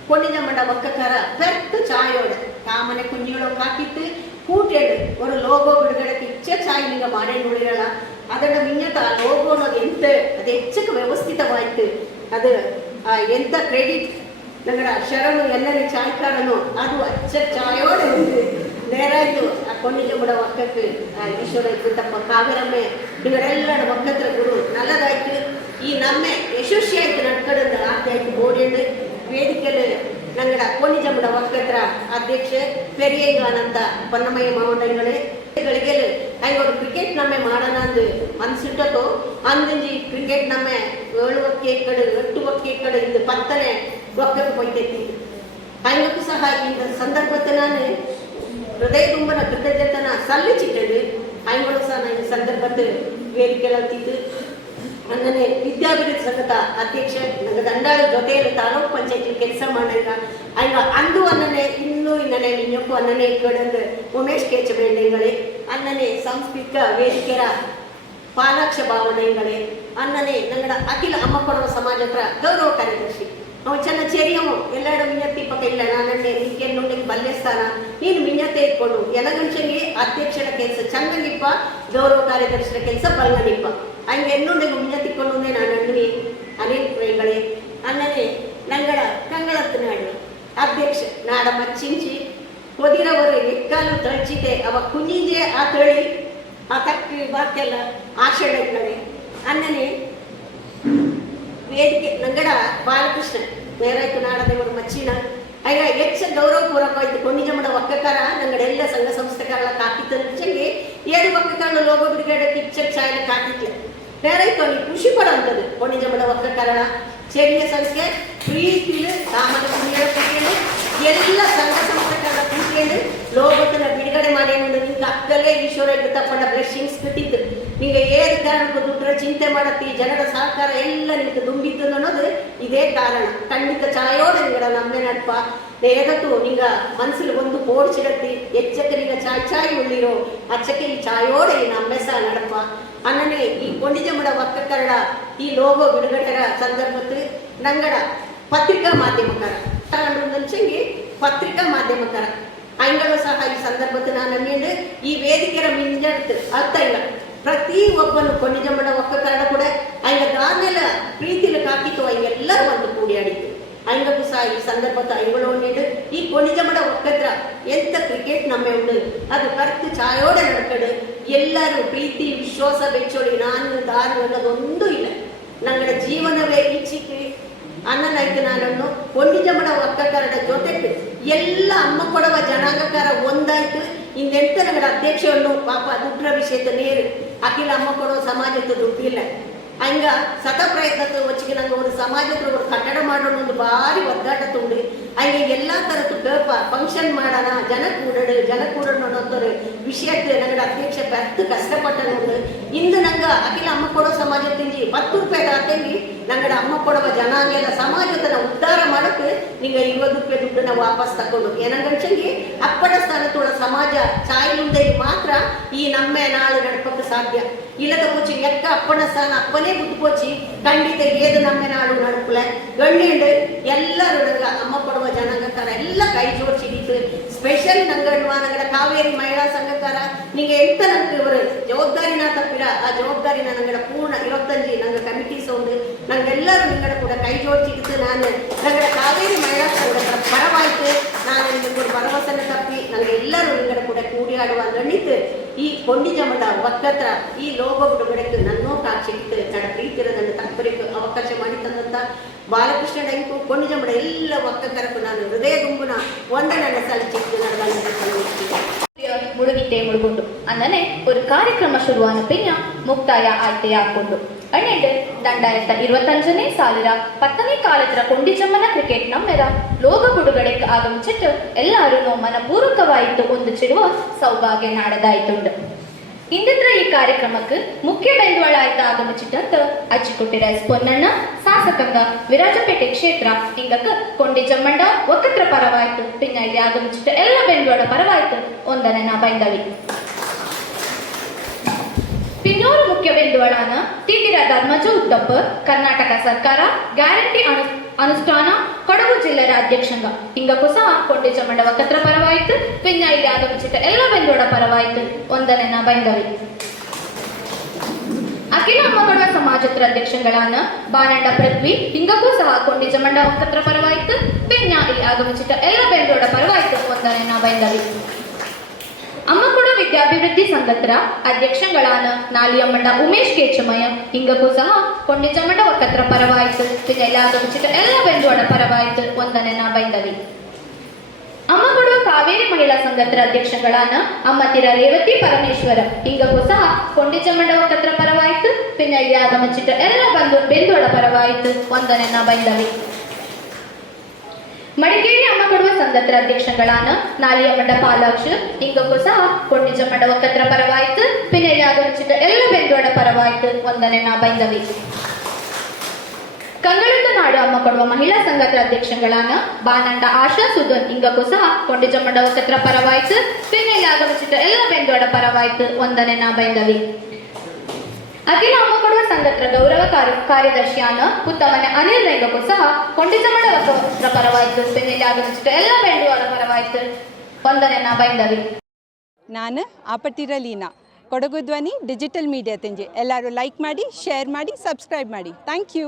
ಕೊಣಿಜಂಬಡ ಒಕ್ಕಕರ ಪೆರ್ತು ಚಾಯೋಡು ಕಾಮನೆ ಕುಂಜಿಗಳು ಹಾಕಿತ್ತು. ಕೂಟೇಡು ஒரு ಲೋಗೋ ಬಿಡುಗಡೆಗೆ ಇಚ್ಚೆ ಚಾಯ್ ನಿಂಗೆ ಮಾಡೇ ನೋಡಿರಲ್ಲ, ಅದನ್ನ ವಿನ್ಯತ ಆ ಲೋಗೋ ಅನ್ನೋದು ಎಂತ? ಅದು ಹೆಚ್ಚಕ್ಕೆ ವ್ಯವಸ್ಥಿತವಾಯಿತು. ಅದು ಎಂತ ಕ್ರೆಡಿಟ್ ನಂಗಡ ಶರಣು ಎಲ್ಲರಿ ಚಾಯ್ಕಾರನು ಅದು ಅಚ್ಚ ಚಾಯೋಡೆ ನೇರಾಯ್ತು ಆ ಕೊನ್ನಿಗೆ ಬಿಡ ಒಕ್ಕಕ್ಕೆ ಈಶ್ವರ ಇದ್ದಂತಪ್ಪ ಕಾವೇರಮ್ಮೆ ಇವರೆಲ್ಲರ ಒಕ್ಕತ್ರ ಗುರು, ನಲ್ಲದಾಯ್ತು. ಈ ನಮ್ಮೆ ಯಶಸ್ವಿ ಆಯ್ತು ನಡ್ಕಡದ. ಆಯ್ತು ಆಯ್ತು ವೇದಿಕೆಯಲ್ಲಿ ನಂಗಡ ಕೋಣಿಜಮಡ ಒಕ್ಕತ್ರ ಅಧ್ಯಕ್ಷೆ ಪೆರಿಯಂಗಾನಂದ ಪೊನ್ನಮಯ್ಯ ಮಾವಟಗಳೇ ಗಳಿಗೆಲು ஐங்க ஒரு கிரிக்கெட் நம்ம மாடனாந்து மனசுட்டதோ அந்தஞ்சு கிரிக்கெட் நம்ம ஏழு ஒக்கேக்கடு எட்டு ஒக்கேக்கடு இந்த பத்தனை ஒக்கக்கு போய்த்தேத்தி ஐங்களுக்கு சக இந்த சந்தர்ப்பத்தினான ஹிருதய கும்பன கிருத்தஜத்தன சல்லிச்சிட்டது ஐங்களுக்கு சக இந்த சந்தர்ப்பத்தை வேடிக்கையில் தீத்து ಅನ್ನನೆ ವಿದ್ಯಾಭಿವೃದ್ಧಿ ಸಂಘದ ಅಧ್ಯಕ್ಷ ನನ್ನ ಗಂಡಾಳ ಜೊತೆಯಲ್ಲಿ ತಾಲೂಕು ಪಂಚಾಯತಿ ಕೆಲಸ ಮಾಡಿದ ಆಯ್ತು ಅಂದು ಅನ್ನನೆ ಇನ್ನೂ ಇನ್ನನೇ ನಿನ್ನಕ್ಕೂ ಅನ್ನನೇ ಇಟ್ಕೊಂಡಂದ್ರೆ ಉಮೇಶ್ ಕೇಚಬೇಂಡೆಗಳೇ ಅನ್ನನೇ ಸಾಂಸ್ಕೃತಿಕ ವೇದಿಕೆಯ ಪಾಲಾಕ್ಷ ಭಾವನೆಗಳೇ ಅನ್ನನೇ ನನ್ನ ಅಖಿಲ ಅಮ್ಮಪ್ಪನವ ಸಮಾಜ ಹತ್ರ ಗೌರವ ಕಾರ್ಯದರ್ಶಿ. ಅವ ಚೆನ್ನ ಚೆರಿಯವು ಎಲ್ಲಾಡು ವಿಜ್ಞಪ್ತಿ ಪಕ್ಕ ಇಲ್ಲ ನಾನನ್ನೇ ನಿಂಗೆ ಬಲ್ಯಸ್ಥಾನ? ನೀನು ವಿಜ್ಞತೆ ಇಟ್ಕೊಂಡು ಎಲಗಂಶನಿಗೆ ಅಧ್ಯಕ್ಷರ ಕೆಲಸ ಚಂದಂಗಿಪ್ಪ ಗೌರವ ಕಾರ್ಯದರ್ಶಿಯ ಕೆಲಸ ಬಲ್ಲನಿಪ್ಪ ಹಂಗೆ ಎನ್ನುಂಡೆ ಮುಂಜೆ ತಿಕ್ಕೊಂಡೆ ನಾನು ಅಣ್ಣನಿ ಅನಿಲ್ ಪ್ರೈಗಳೇ ಅನ್ನನೇ ನಂಗಡ ಕಂಗಳತ್ತು ನಾಡು ಅಧ್ಯಕ್ಷ ನಾಡ ಮಚ್ಚಿಂಚಿ ಒದಿರವರು ಎಕ್ಕಾಲು ತಳ್ಚಿದೆ ಅವ ಕುಂಜಿಂಜೆ ಆ ತಳಿ ಆ ತಕ್ಕಿ ಬಾಕೆಲ್ಲ ಆಷಾಢಗಳೇ ಅನ್ನನೆ ವೇದಿಕೆ ನಂಗಡ ಬಾಲಕೃಷ್ಣ ಮೇರಾಯ್ತು ನಾಡದೇವರು ಮಚ್ಚಿನ ಆಗ ಹೆಚ್ಚ ಗೌರವಪೂರ್ವಕವಾಯ್ತು ಕೊಂಡಿಜಮಡ ಒಕ್ಕಕಾರ ನಂಗಡೆಲ್ಲ ಸಂಘ ಸಂಸ್ಥೆಗಳ ಕಾಕಿತ್ತಂಚಂಗೆ ಏಳು ಒಕ್ಕಕಾರನ ಲೋಗೋ ಬ್ರಿಗೇಡ್ ಕಿಚ್ಚ ಚಾಯನ ಕಾಕಿತ್ತು ಅವ್ನಿಗೆ ಖುಷಿ ಪಡೋಂಥದ್ದು. ಕೊಂಡಿಜಮಡ ಒಕ್ಕಕಾರಣ ಚೆರಿಯ ಸಂಖ್ಯೆ ಪ್ರೀತಿಲು ಸಾಮಾನ್ಯ ಪುಣ್ಯಗಳು ಎಲ್ಲ ಸಂಘ ಸಂಸ್ಥೆಗಳ ಕೂತ್ಕೊಂಡು ಲೋಕತನ ಬಿಡುಗಡೆ ಮಾಡಿ ನಿಂಗೆ ಅಕ್ಕಲ್ಲೇ ಈಶ್ವರ ತಪ್ಪಂಡ ಬ್ಲೆಸ್ಸಿಂಗ್ಸ್ ಬಿಟ್ಟಿದ್ದು. ನಿಂಗೆ ಏದು ಕಾರಣಕ್ಕೂ ದುಡ್ಡರ ಚಿಂತೆ ಮಾಡತ್ತಿ ಜನರ ಸಹಕಾರ ಎಲ್ಲ ನಿಂಗೆ ತುಂಬಿತ್ತು ಅನ್ನೋದು ಇದೇ ಕಾರಣ. ಖಂಡಿತ ಚಾಯೋಡ ನಿಂಗಡ ನಮ್ಮೆ ദേഹത്തു നിങ്ങൾ മനസ്സിൽ ಒಂದು ಓಡಿಸಿಡತ್ತಿ ಎಚ್ಚಕ್ಕೆ ನಿನ್ನ ಚಾಯ್ ಚಾಯ್ ಉಳ್ಳಿರೋ ಅಚ್ಚಕ್ಕೆ ಈ ಚಾಯೋಡೆ ನಮ್ಮೆಸ ನಡಪ. ಅನ್ನನೆ ಈ ಕೊಂಡಿಜಮಡ ವಕ್ರಕರಣ ಈ ಲೋಗೋ ಬಿಡುಗಡೆರ ಸಂದರ್ಭಕ್ಕೆ ನಂಗಡ ಪತ್ರಿಕಾ ಮಾಧ್ಯಮಕರ ತಗೊಂಡು ಪತ್ರಿಕಾ ಮಾಧ್ಯಮಕರ ಅಂಗಳು ಸಹ ಈ ಸಂದರ್ಭದ ನಾನು ಈ ವೇದಿಕೆಯ ಮಿಂಜಡ್ತು ಅರ್ಥ ಇಲ್ಲ. ಪ್ರತಿ ಒಬ್ಬನು ಕೊಂಡಿಜಮಡ ಒಕ್ಕಕರಣ ಕೂಡ ಅಂಗ ದಾನೆಲ್ಲ ಪ್ರೀತಿಲಿ ಕಾಕಿತು ಎಲ್ಲರೂ ಒಂದು ಕೂಡಿಯಾಡಿ ಅಂಗಕ್ಕೂ ಸಹ ಈ ಸಂದರ್ಭದ ಐಗಳು ನೀಡು ಈ ಕೊಂಡಿಜಮ್ಮಡ ಒಕ್ಕತ್ರ ಎಂತ ಕ್ರಿಕೆಟ್ ನಮ್ಮೆ ಉಂಡು ಅದು ಕರೆಕ್ಟ್ ಚಾಯೋಡ ನಡ್ಕಡು ಎಲ್ಲರೂ ಪ್ರೀತಿ ವಿಶ್ವಾಸ ಬೆಚ್ಚೋಳಿ ನಾನು ದಾರು ಅನ್ನೋದೊಂದು ಇಲ್ಲ ನಂಗಡ ಜೀವನವೇ ಇಚ್ಛಿಕೆ ಅನ್ನನಾಯ್ತು ನಾನನ್ನು ಕೊಂಡಿಜಮಡ ಒಕ್ಕಕರಡ ಜೊತೆಗೆ ಎಲ್ಲ ಅಮ್ಮ ಕೊಡುವ ಜನಾಂಗಕಾರ ಒಂದಾಯ್ತು ಇಂದೆಂತ ನಗಡ ಅಧ್ಯಕ್ಷವನ್ನು ಪಾಪ ದುಡ್ರ ವಿಷಯದ ನೇರು ಅಖಿಲ ಅಮ್ಮ ಕೊಡುವ ಸಮಾಜದ ದುಡ್ಡಿಲ್ಲ ಹಂಗ ಸತ ಪ್ರಯತ್ನ ಒಚ್ಚಿಗೆ ನಂಗೆ ಒಂದು ಸಮಾಜದ ಒಂದು ಕಟ್ಟಡ ಮಾಡೋಣ ಒಂದು ಭಾರಿ ಒದ್ದಾಟ ತುಂಬಿ, ಹಂಗೆ ಎಲ್ಲ ಥರದ್ದು ಬೇಪ ಫಂಕ್ಷನ್ ಮಾಡೋಣ, ಜನ ಕೂಡಡು, ಜನ ಕೂಡೋಣ ಅನ್ನೋಂಥವ್ರು ವಿಷಯಕ್ಕೆ ನಂಗಡ ಅಧ್ಯಕ್ಷ ಬೆತ್ತು ಕಷ್ಟಪಟ್ಟ ನೋಡಿ ಇಂದು ನಂಗೆ ಅಖಿಲ ಅಮ್ಮ ಕೊಡೋ ಸಮಾಜ ತಿಂಜಿ ರೂಪಾಯಿ ಅತ್ತಂಗಿ ನಂಗಡ ಅಮ್ಮ ಕೊಡುವ ಜನಾಂಗದ ಸಮಾಜದನ್ನ ಉದ್ಧಾರ ಮಾಡಕ್ಕೆ ನಿಂಗೆ ಐವತ್ತು ರೂಪಾಯಿ ದುಡ್ಡನ್ನ ವಾಪಸ್ ತಗೊಂಡು ಏನಂಗಂಚಂಗಿ ಅಪ್ಪಡ ಸ್ಥಾನತೋಳ ಸಮಾಜ ಚಾಯ್ಲುಂಡೆ ಮಾತ್ರ ಈ ನಮ್ಮೆ ನಾಳು ನಡ್ಪಕ್ಕೆ ಸಾಧ್ಯ ಇಲ್ಲದ ಪೂಚಿ ಎಕ್ಕ ಅಪ್ಪನ ಸ್ಥಾನ ಅಪ್ಪನೇ ಬುದ್ದು ಪೋಚಿ ಖಂಡಿತ ಏದು ನಮ್ಮೆ ನಾಡು ನಡುಪುಲೆ ಗಂಡಿಂಡು ಎಲ್ಲರೂ ನಂಗೆ ಅಮ್ಮ ಕೊಡುವ ಜನಾಂಗಕಾರ ಎಲ್ಲ ಕೈ ಜೋಡಿಸಿ ನಿಂತು ಸ್ಪೆಷಲ್ ನಂಗಣ್ಣುವ ನಂಗಡ ಕಾವೇರಿ ಮಹಿಳಾ ಸಂಘಕಾರ ನಿಂಗೆ ಎಂತ ನಂಗೆ ಇವರು ಜವಾಬ್ದಾರಿನ ತಪ್ಪಿರ ಆ ಜವಾಬ್ದಾರಿನ ನಂಗಡ ಪೂರ್ಣ ಇರತ್ತಂಜಿ ನಂಗೆ ಕಮಿಟಿ ಸೌಂಡ್ ನಂಗೆಲ್ಲರೂ ನಿಂಗಡ ಕೂಡ ಕೈ ಜೋಡಿಸಿದ್ದು ನಾನು ನಂಗಡ ಕಾವೇರಿ ಮಹಿಳಾ ಸಂಘದ ಪರವಾಯ್ತು ನಾನು ನಿಮಗೆ ಕೂಡ ಭರವಸೆನ ತಪ್ಪಿ ನನಗೆ ಎಲ್ಲರೂ ನಿಂಗಡ ಕೂಡ ಕೂಡಿಯಾಡುವ ಗಣಿತು ಈ ಕೊಂಡಿಜಮಡ ಒಕ್ಕತ್ರ ಈ ಲೋಭ ಬಿಡುಗಡೆಗೆ ನನ್ನೋ ಕಾಕ್ಷಿಟ್ಟು ನಡ ಪ್ರೀತಿರದನ್ನು ತಪ್ಪರಿಗೆ ಅವಕಾಶ ಮಾಡಿ ತಂದಂಥ ಬಾಲಕೃಷ್ಣ ಡಂಕು ಕೊಂಡಿಜಮಡ ಎಲ್ಲ ಒಕ್ಕತ್ತರಕ್ಕೂ ನಾನು ಹೃದಯ ಗುಂಪುನ ವಂದನೆ ಸಲ್ಲಿಸಿದ್ದು ನನ್ನ ಮುಳುಗಿಟ್ಟೆ ಒಂದು ಅಂದರೆ ಒಂದು ಕಾರ್ಯಕ್ರಮ ಶುರುವಾನ ಪಿನ್ನ ಮುಕ್ತಾಯ ಆಯ್ತೆಯಾಕೊಂಡು ಹನ್ನೆರಡು രണ്ടായിരത്തി ഇരുപത്തഞ്ചನೇ സാലിര പത്തനേ ಕೊಂಡಿಜಮ್ಮನ കൊണ്ടിച്ചമ്മന ക്രിക്കറ്റ് നമ്മെര ലോക ಬಿಡುಗಡೆಗೆ ಆಗಮಿಸಿಟ್ಟು ಎಲ್ಲರೂ ಮನ ಪೂರಕವಾಯಿತು ಹೊಂದಿಸಿರುವ ಸೌಭಾಗ್ಯ ನಾಡದಾಯಿತುಂಡು. ಇಂದಿತ್ರ ಈ ಕಾರ್ಯಕ್ರಮಕ್ಕೆ ಮುಖ್ಯ ಬೆಂಡವಾಳ ಆಯ್ತು ಆಗಮಿಸಿಟ್ಟಂತ ಅಚ್ಚಿಕೊಟ್ಟಿರ ಎಸ್ ಪೊನ್ನಣ್ಣ ಶಾಸಕಂಗ ವಿರಾಜಪೇಟೆ ಕ್ಷೇತ್ರ ಹಿಂಗಕ ಕೊಂಡಿಜಮ್ಮಂಡ ಒಕ್ಕತ್ರ ಪರವಾಯಿತು. ಪಿನ್ನ ಇಲ್ಲಿ ಆಗಮಿಸಿಟ್ಟ ಎಲ್ಲ ಬೆಂಡವಾಳ ಪರವಾಯಿತು. ಒಂದನ ಬೈಂದವಿ ಪಿನ್ನೂರು ಮುಖ್ಯ ಬೆಂದುವಳಾನ ತಿಂದಿರ ಧರ್ಮಜ ಉದ್ದಪ್ಪ ಕರ್ನಾಟಕ ಸರ್ಕಾರ ಗ್ಯಾರಂಟಿ ಅನು ಅನುಷ್ಠಾನ ಕೊಡಗು ಜಿಲ್ಲೆಯ ಅಧ್ಯಕ್ಷಂಗ ಹಿಂಗಕ್ಕೂ ಸಹ ಕೊಂಡಿ ಜಮ್ಮಂಡ ಒಕ್ಕತ್ರ ಪರವಾಯ್ತು ಪಿನ್ನ ಇಲ್ಲಿ ಆಗಮಿಸಿಟ್ಟ ಎಲ್ಲ ಬೆಂದುವಳ ಪರವಾಯ್ತು ಒಂದನೆ ನಾ ಬೈಂದವಿ ಅಖಿಲ ಅಮ್ಮಗಡ ಸಮಾಜತ್ರ ಅಧ್ಯಕ್ಷಗಳಾನ ಬಾನಂಡ ಪೃಥ್ವಿ ಹಿಂಗಕ್ಕೂ ಸಹ ಕೊಂಡಿ ಜಮಂಡ ಒಕ್ಕತ್ರ ಪರವಾಯ್ತು ಪಿನ್ನ ಇಲ್ಲಿ ಆಗಮಿಸಿಟ್ಟ ಎಲ್ಲ ಬೆಂದೋಡ ಪರವಾಯ್ತು ಒಂದನೆ ನಾ ಬೈಂದವಿ ಅಮ್ಮಕೊಡ ವಿದ್ಯಾಭಿವೃದ್ಧಿ ಸಂಘತ್ರ ಅಧ್ಯಕ್ಷಗಳಾದ ನಾಲಿಯಮ್ಮಣ್ಣ ಉಮೇಶ್ ಕೇಚಮಯ ಹಿಂಗಕ್ಕೂ ಸಹ ಕೊಂಡಿಚಮ್ಮಣ್ಣ ಒಕ್ಕತ್ರ ಪರವಾಯಿತು. ಪಿನೆಲಾದ ಉಚಿತ ಎಲ್ಲ ಬಂಧುಗಳ ಪರವಾಯಿತು. ಒಂದನೆನ ಬೈಂದವಿ. ಅಮ್ಮ ಕೊಡುವ ಕಾವೇರಿ ಮಹಿಳಾ ಸಂಘತ್ರ ಅಧ್ಯಕ್ಷಗಳಾದ ಅಮ್ಮತಿರ ರೇವತಿ ಪರಮೇಶ್ವರ ಹಿಂಗಕ್ಕೂ ಸಹ ಕೊಂಡಿಚಮ್ಮಣ್ಣ ಒಕ್ಕತ್ರ ಪರವಾಯಿತು. ಪಿನೆಲ್ಲಿ ಆಗಮಚಿಟ ಎಲ್ಲ ಬಂದು ಬೆಂದುವಡ ಪರವಾಯಿತು. ಒಂದನೆನ ಬೈಂದವಿ. ಮಡಿಕೇರಿ ಅಮ್ಮ ಕೊಡುವ ಸಂಘತ್ರ ಅಧ್ಯಕ್ಷಗಳಾನ ನಾಲಿಯಮ್ಮಡ ಪಾಲಾಕ್ಷ ಇಂಗಕ್ಕೂ ಸಹ ಕೊಂಡಿಜಮ್ಮಡ ಒಕ್ಕತ್ರ ಪರವಾಯಿತು. ಪಿನೆಯಲ್ಲಿ ಆಗಮಿಸಿದ ಎಲ್ಲ ಬೆಂದೋಡ ಪರವಾಯಿತು. ಒಂದನೇ ನಾ ಬೈಂದವಿ. ಕಂಗಳದ ನಾಡು ಅಮ್ಮ ಕೊಡುವ ಮಹಿಳಾ ಸಂಘದ ಅಧ್ಯಕ್ಷಗಳಾನ ಬಾನಂಡ ಆಶಾ, ಸುಧನ್ ಇಂಗಕ್ಕೂ ಸಹ ಕೊಂಡಿಜಮ್ಮಡ ಒಕ್ಕತ್ರ ಪರವಾಯಿತು. ಪಿನೆಯಲ್ಲಿ ಆಗಮಿಸಿದ ಎಲ್ಲ ಬೆಂದೋಡ ಪರವಾಯಿತು. ಒಂದನೇ ನಾ ಬೈಂದವಿ. ಅಖಿಲ ಅಮ್ಮ ಕೊಡುವ ಸಂಘತ್ರ ಗೌರವ ಕಾರ್ಯ ಕಾರ್ಯದರ್ಶಿಯಾನ ಉತ್ತಮನೆ ಅನಿಲ್ ರೇಗಕ್ಕೂ ಸಹ ಕೊಂಡಿಜಮ್ಮಡ ಒಕ್ಕತ್ರ ಪರವಾಯಿತು. ಆಗಮಿಸಿದ ಎಲ್ಲ ಬೆಂಡುವರ ಪರವಾಯಿತು. ಒಂದನೇ ನಾ ಬೈಂದವಿ ನಾನು ಆಪಟ್ಟಿರ ಲೀನಾ ಕೊಡಗು ಧ್ವನಿ ಡಿಜಿಟಲ್ ಮೀಡಿಯಾ ತೆಂಜಿ. ಎಲ್ಲರೂ ಲೈಕ್ ಮಾಡಿ, ಶೇರ್ ಮಾಡಿ, ಸಬ್ಸ್ಕ್ರೈಬ್ ಮಾಡಿ. Thank you.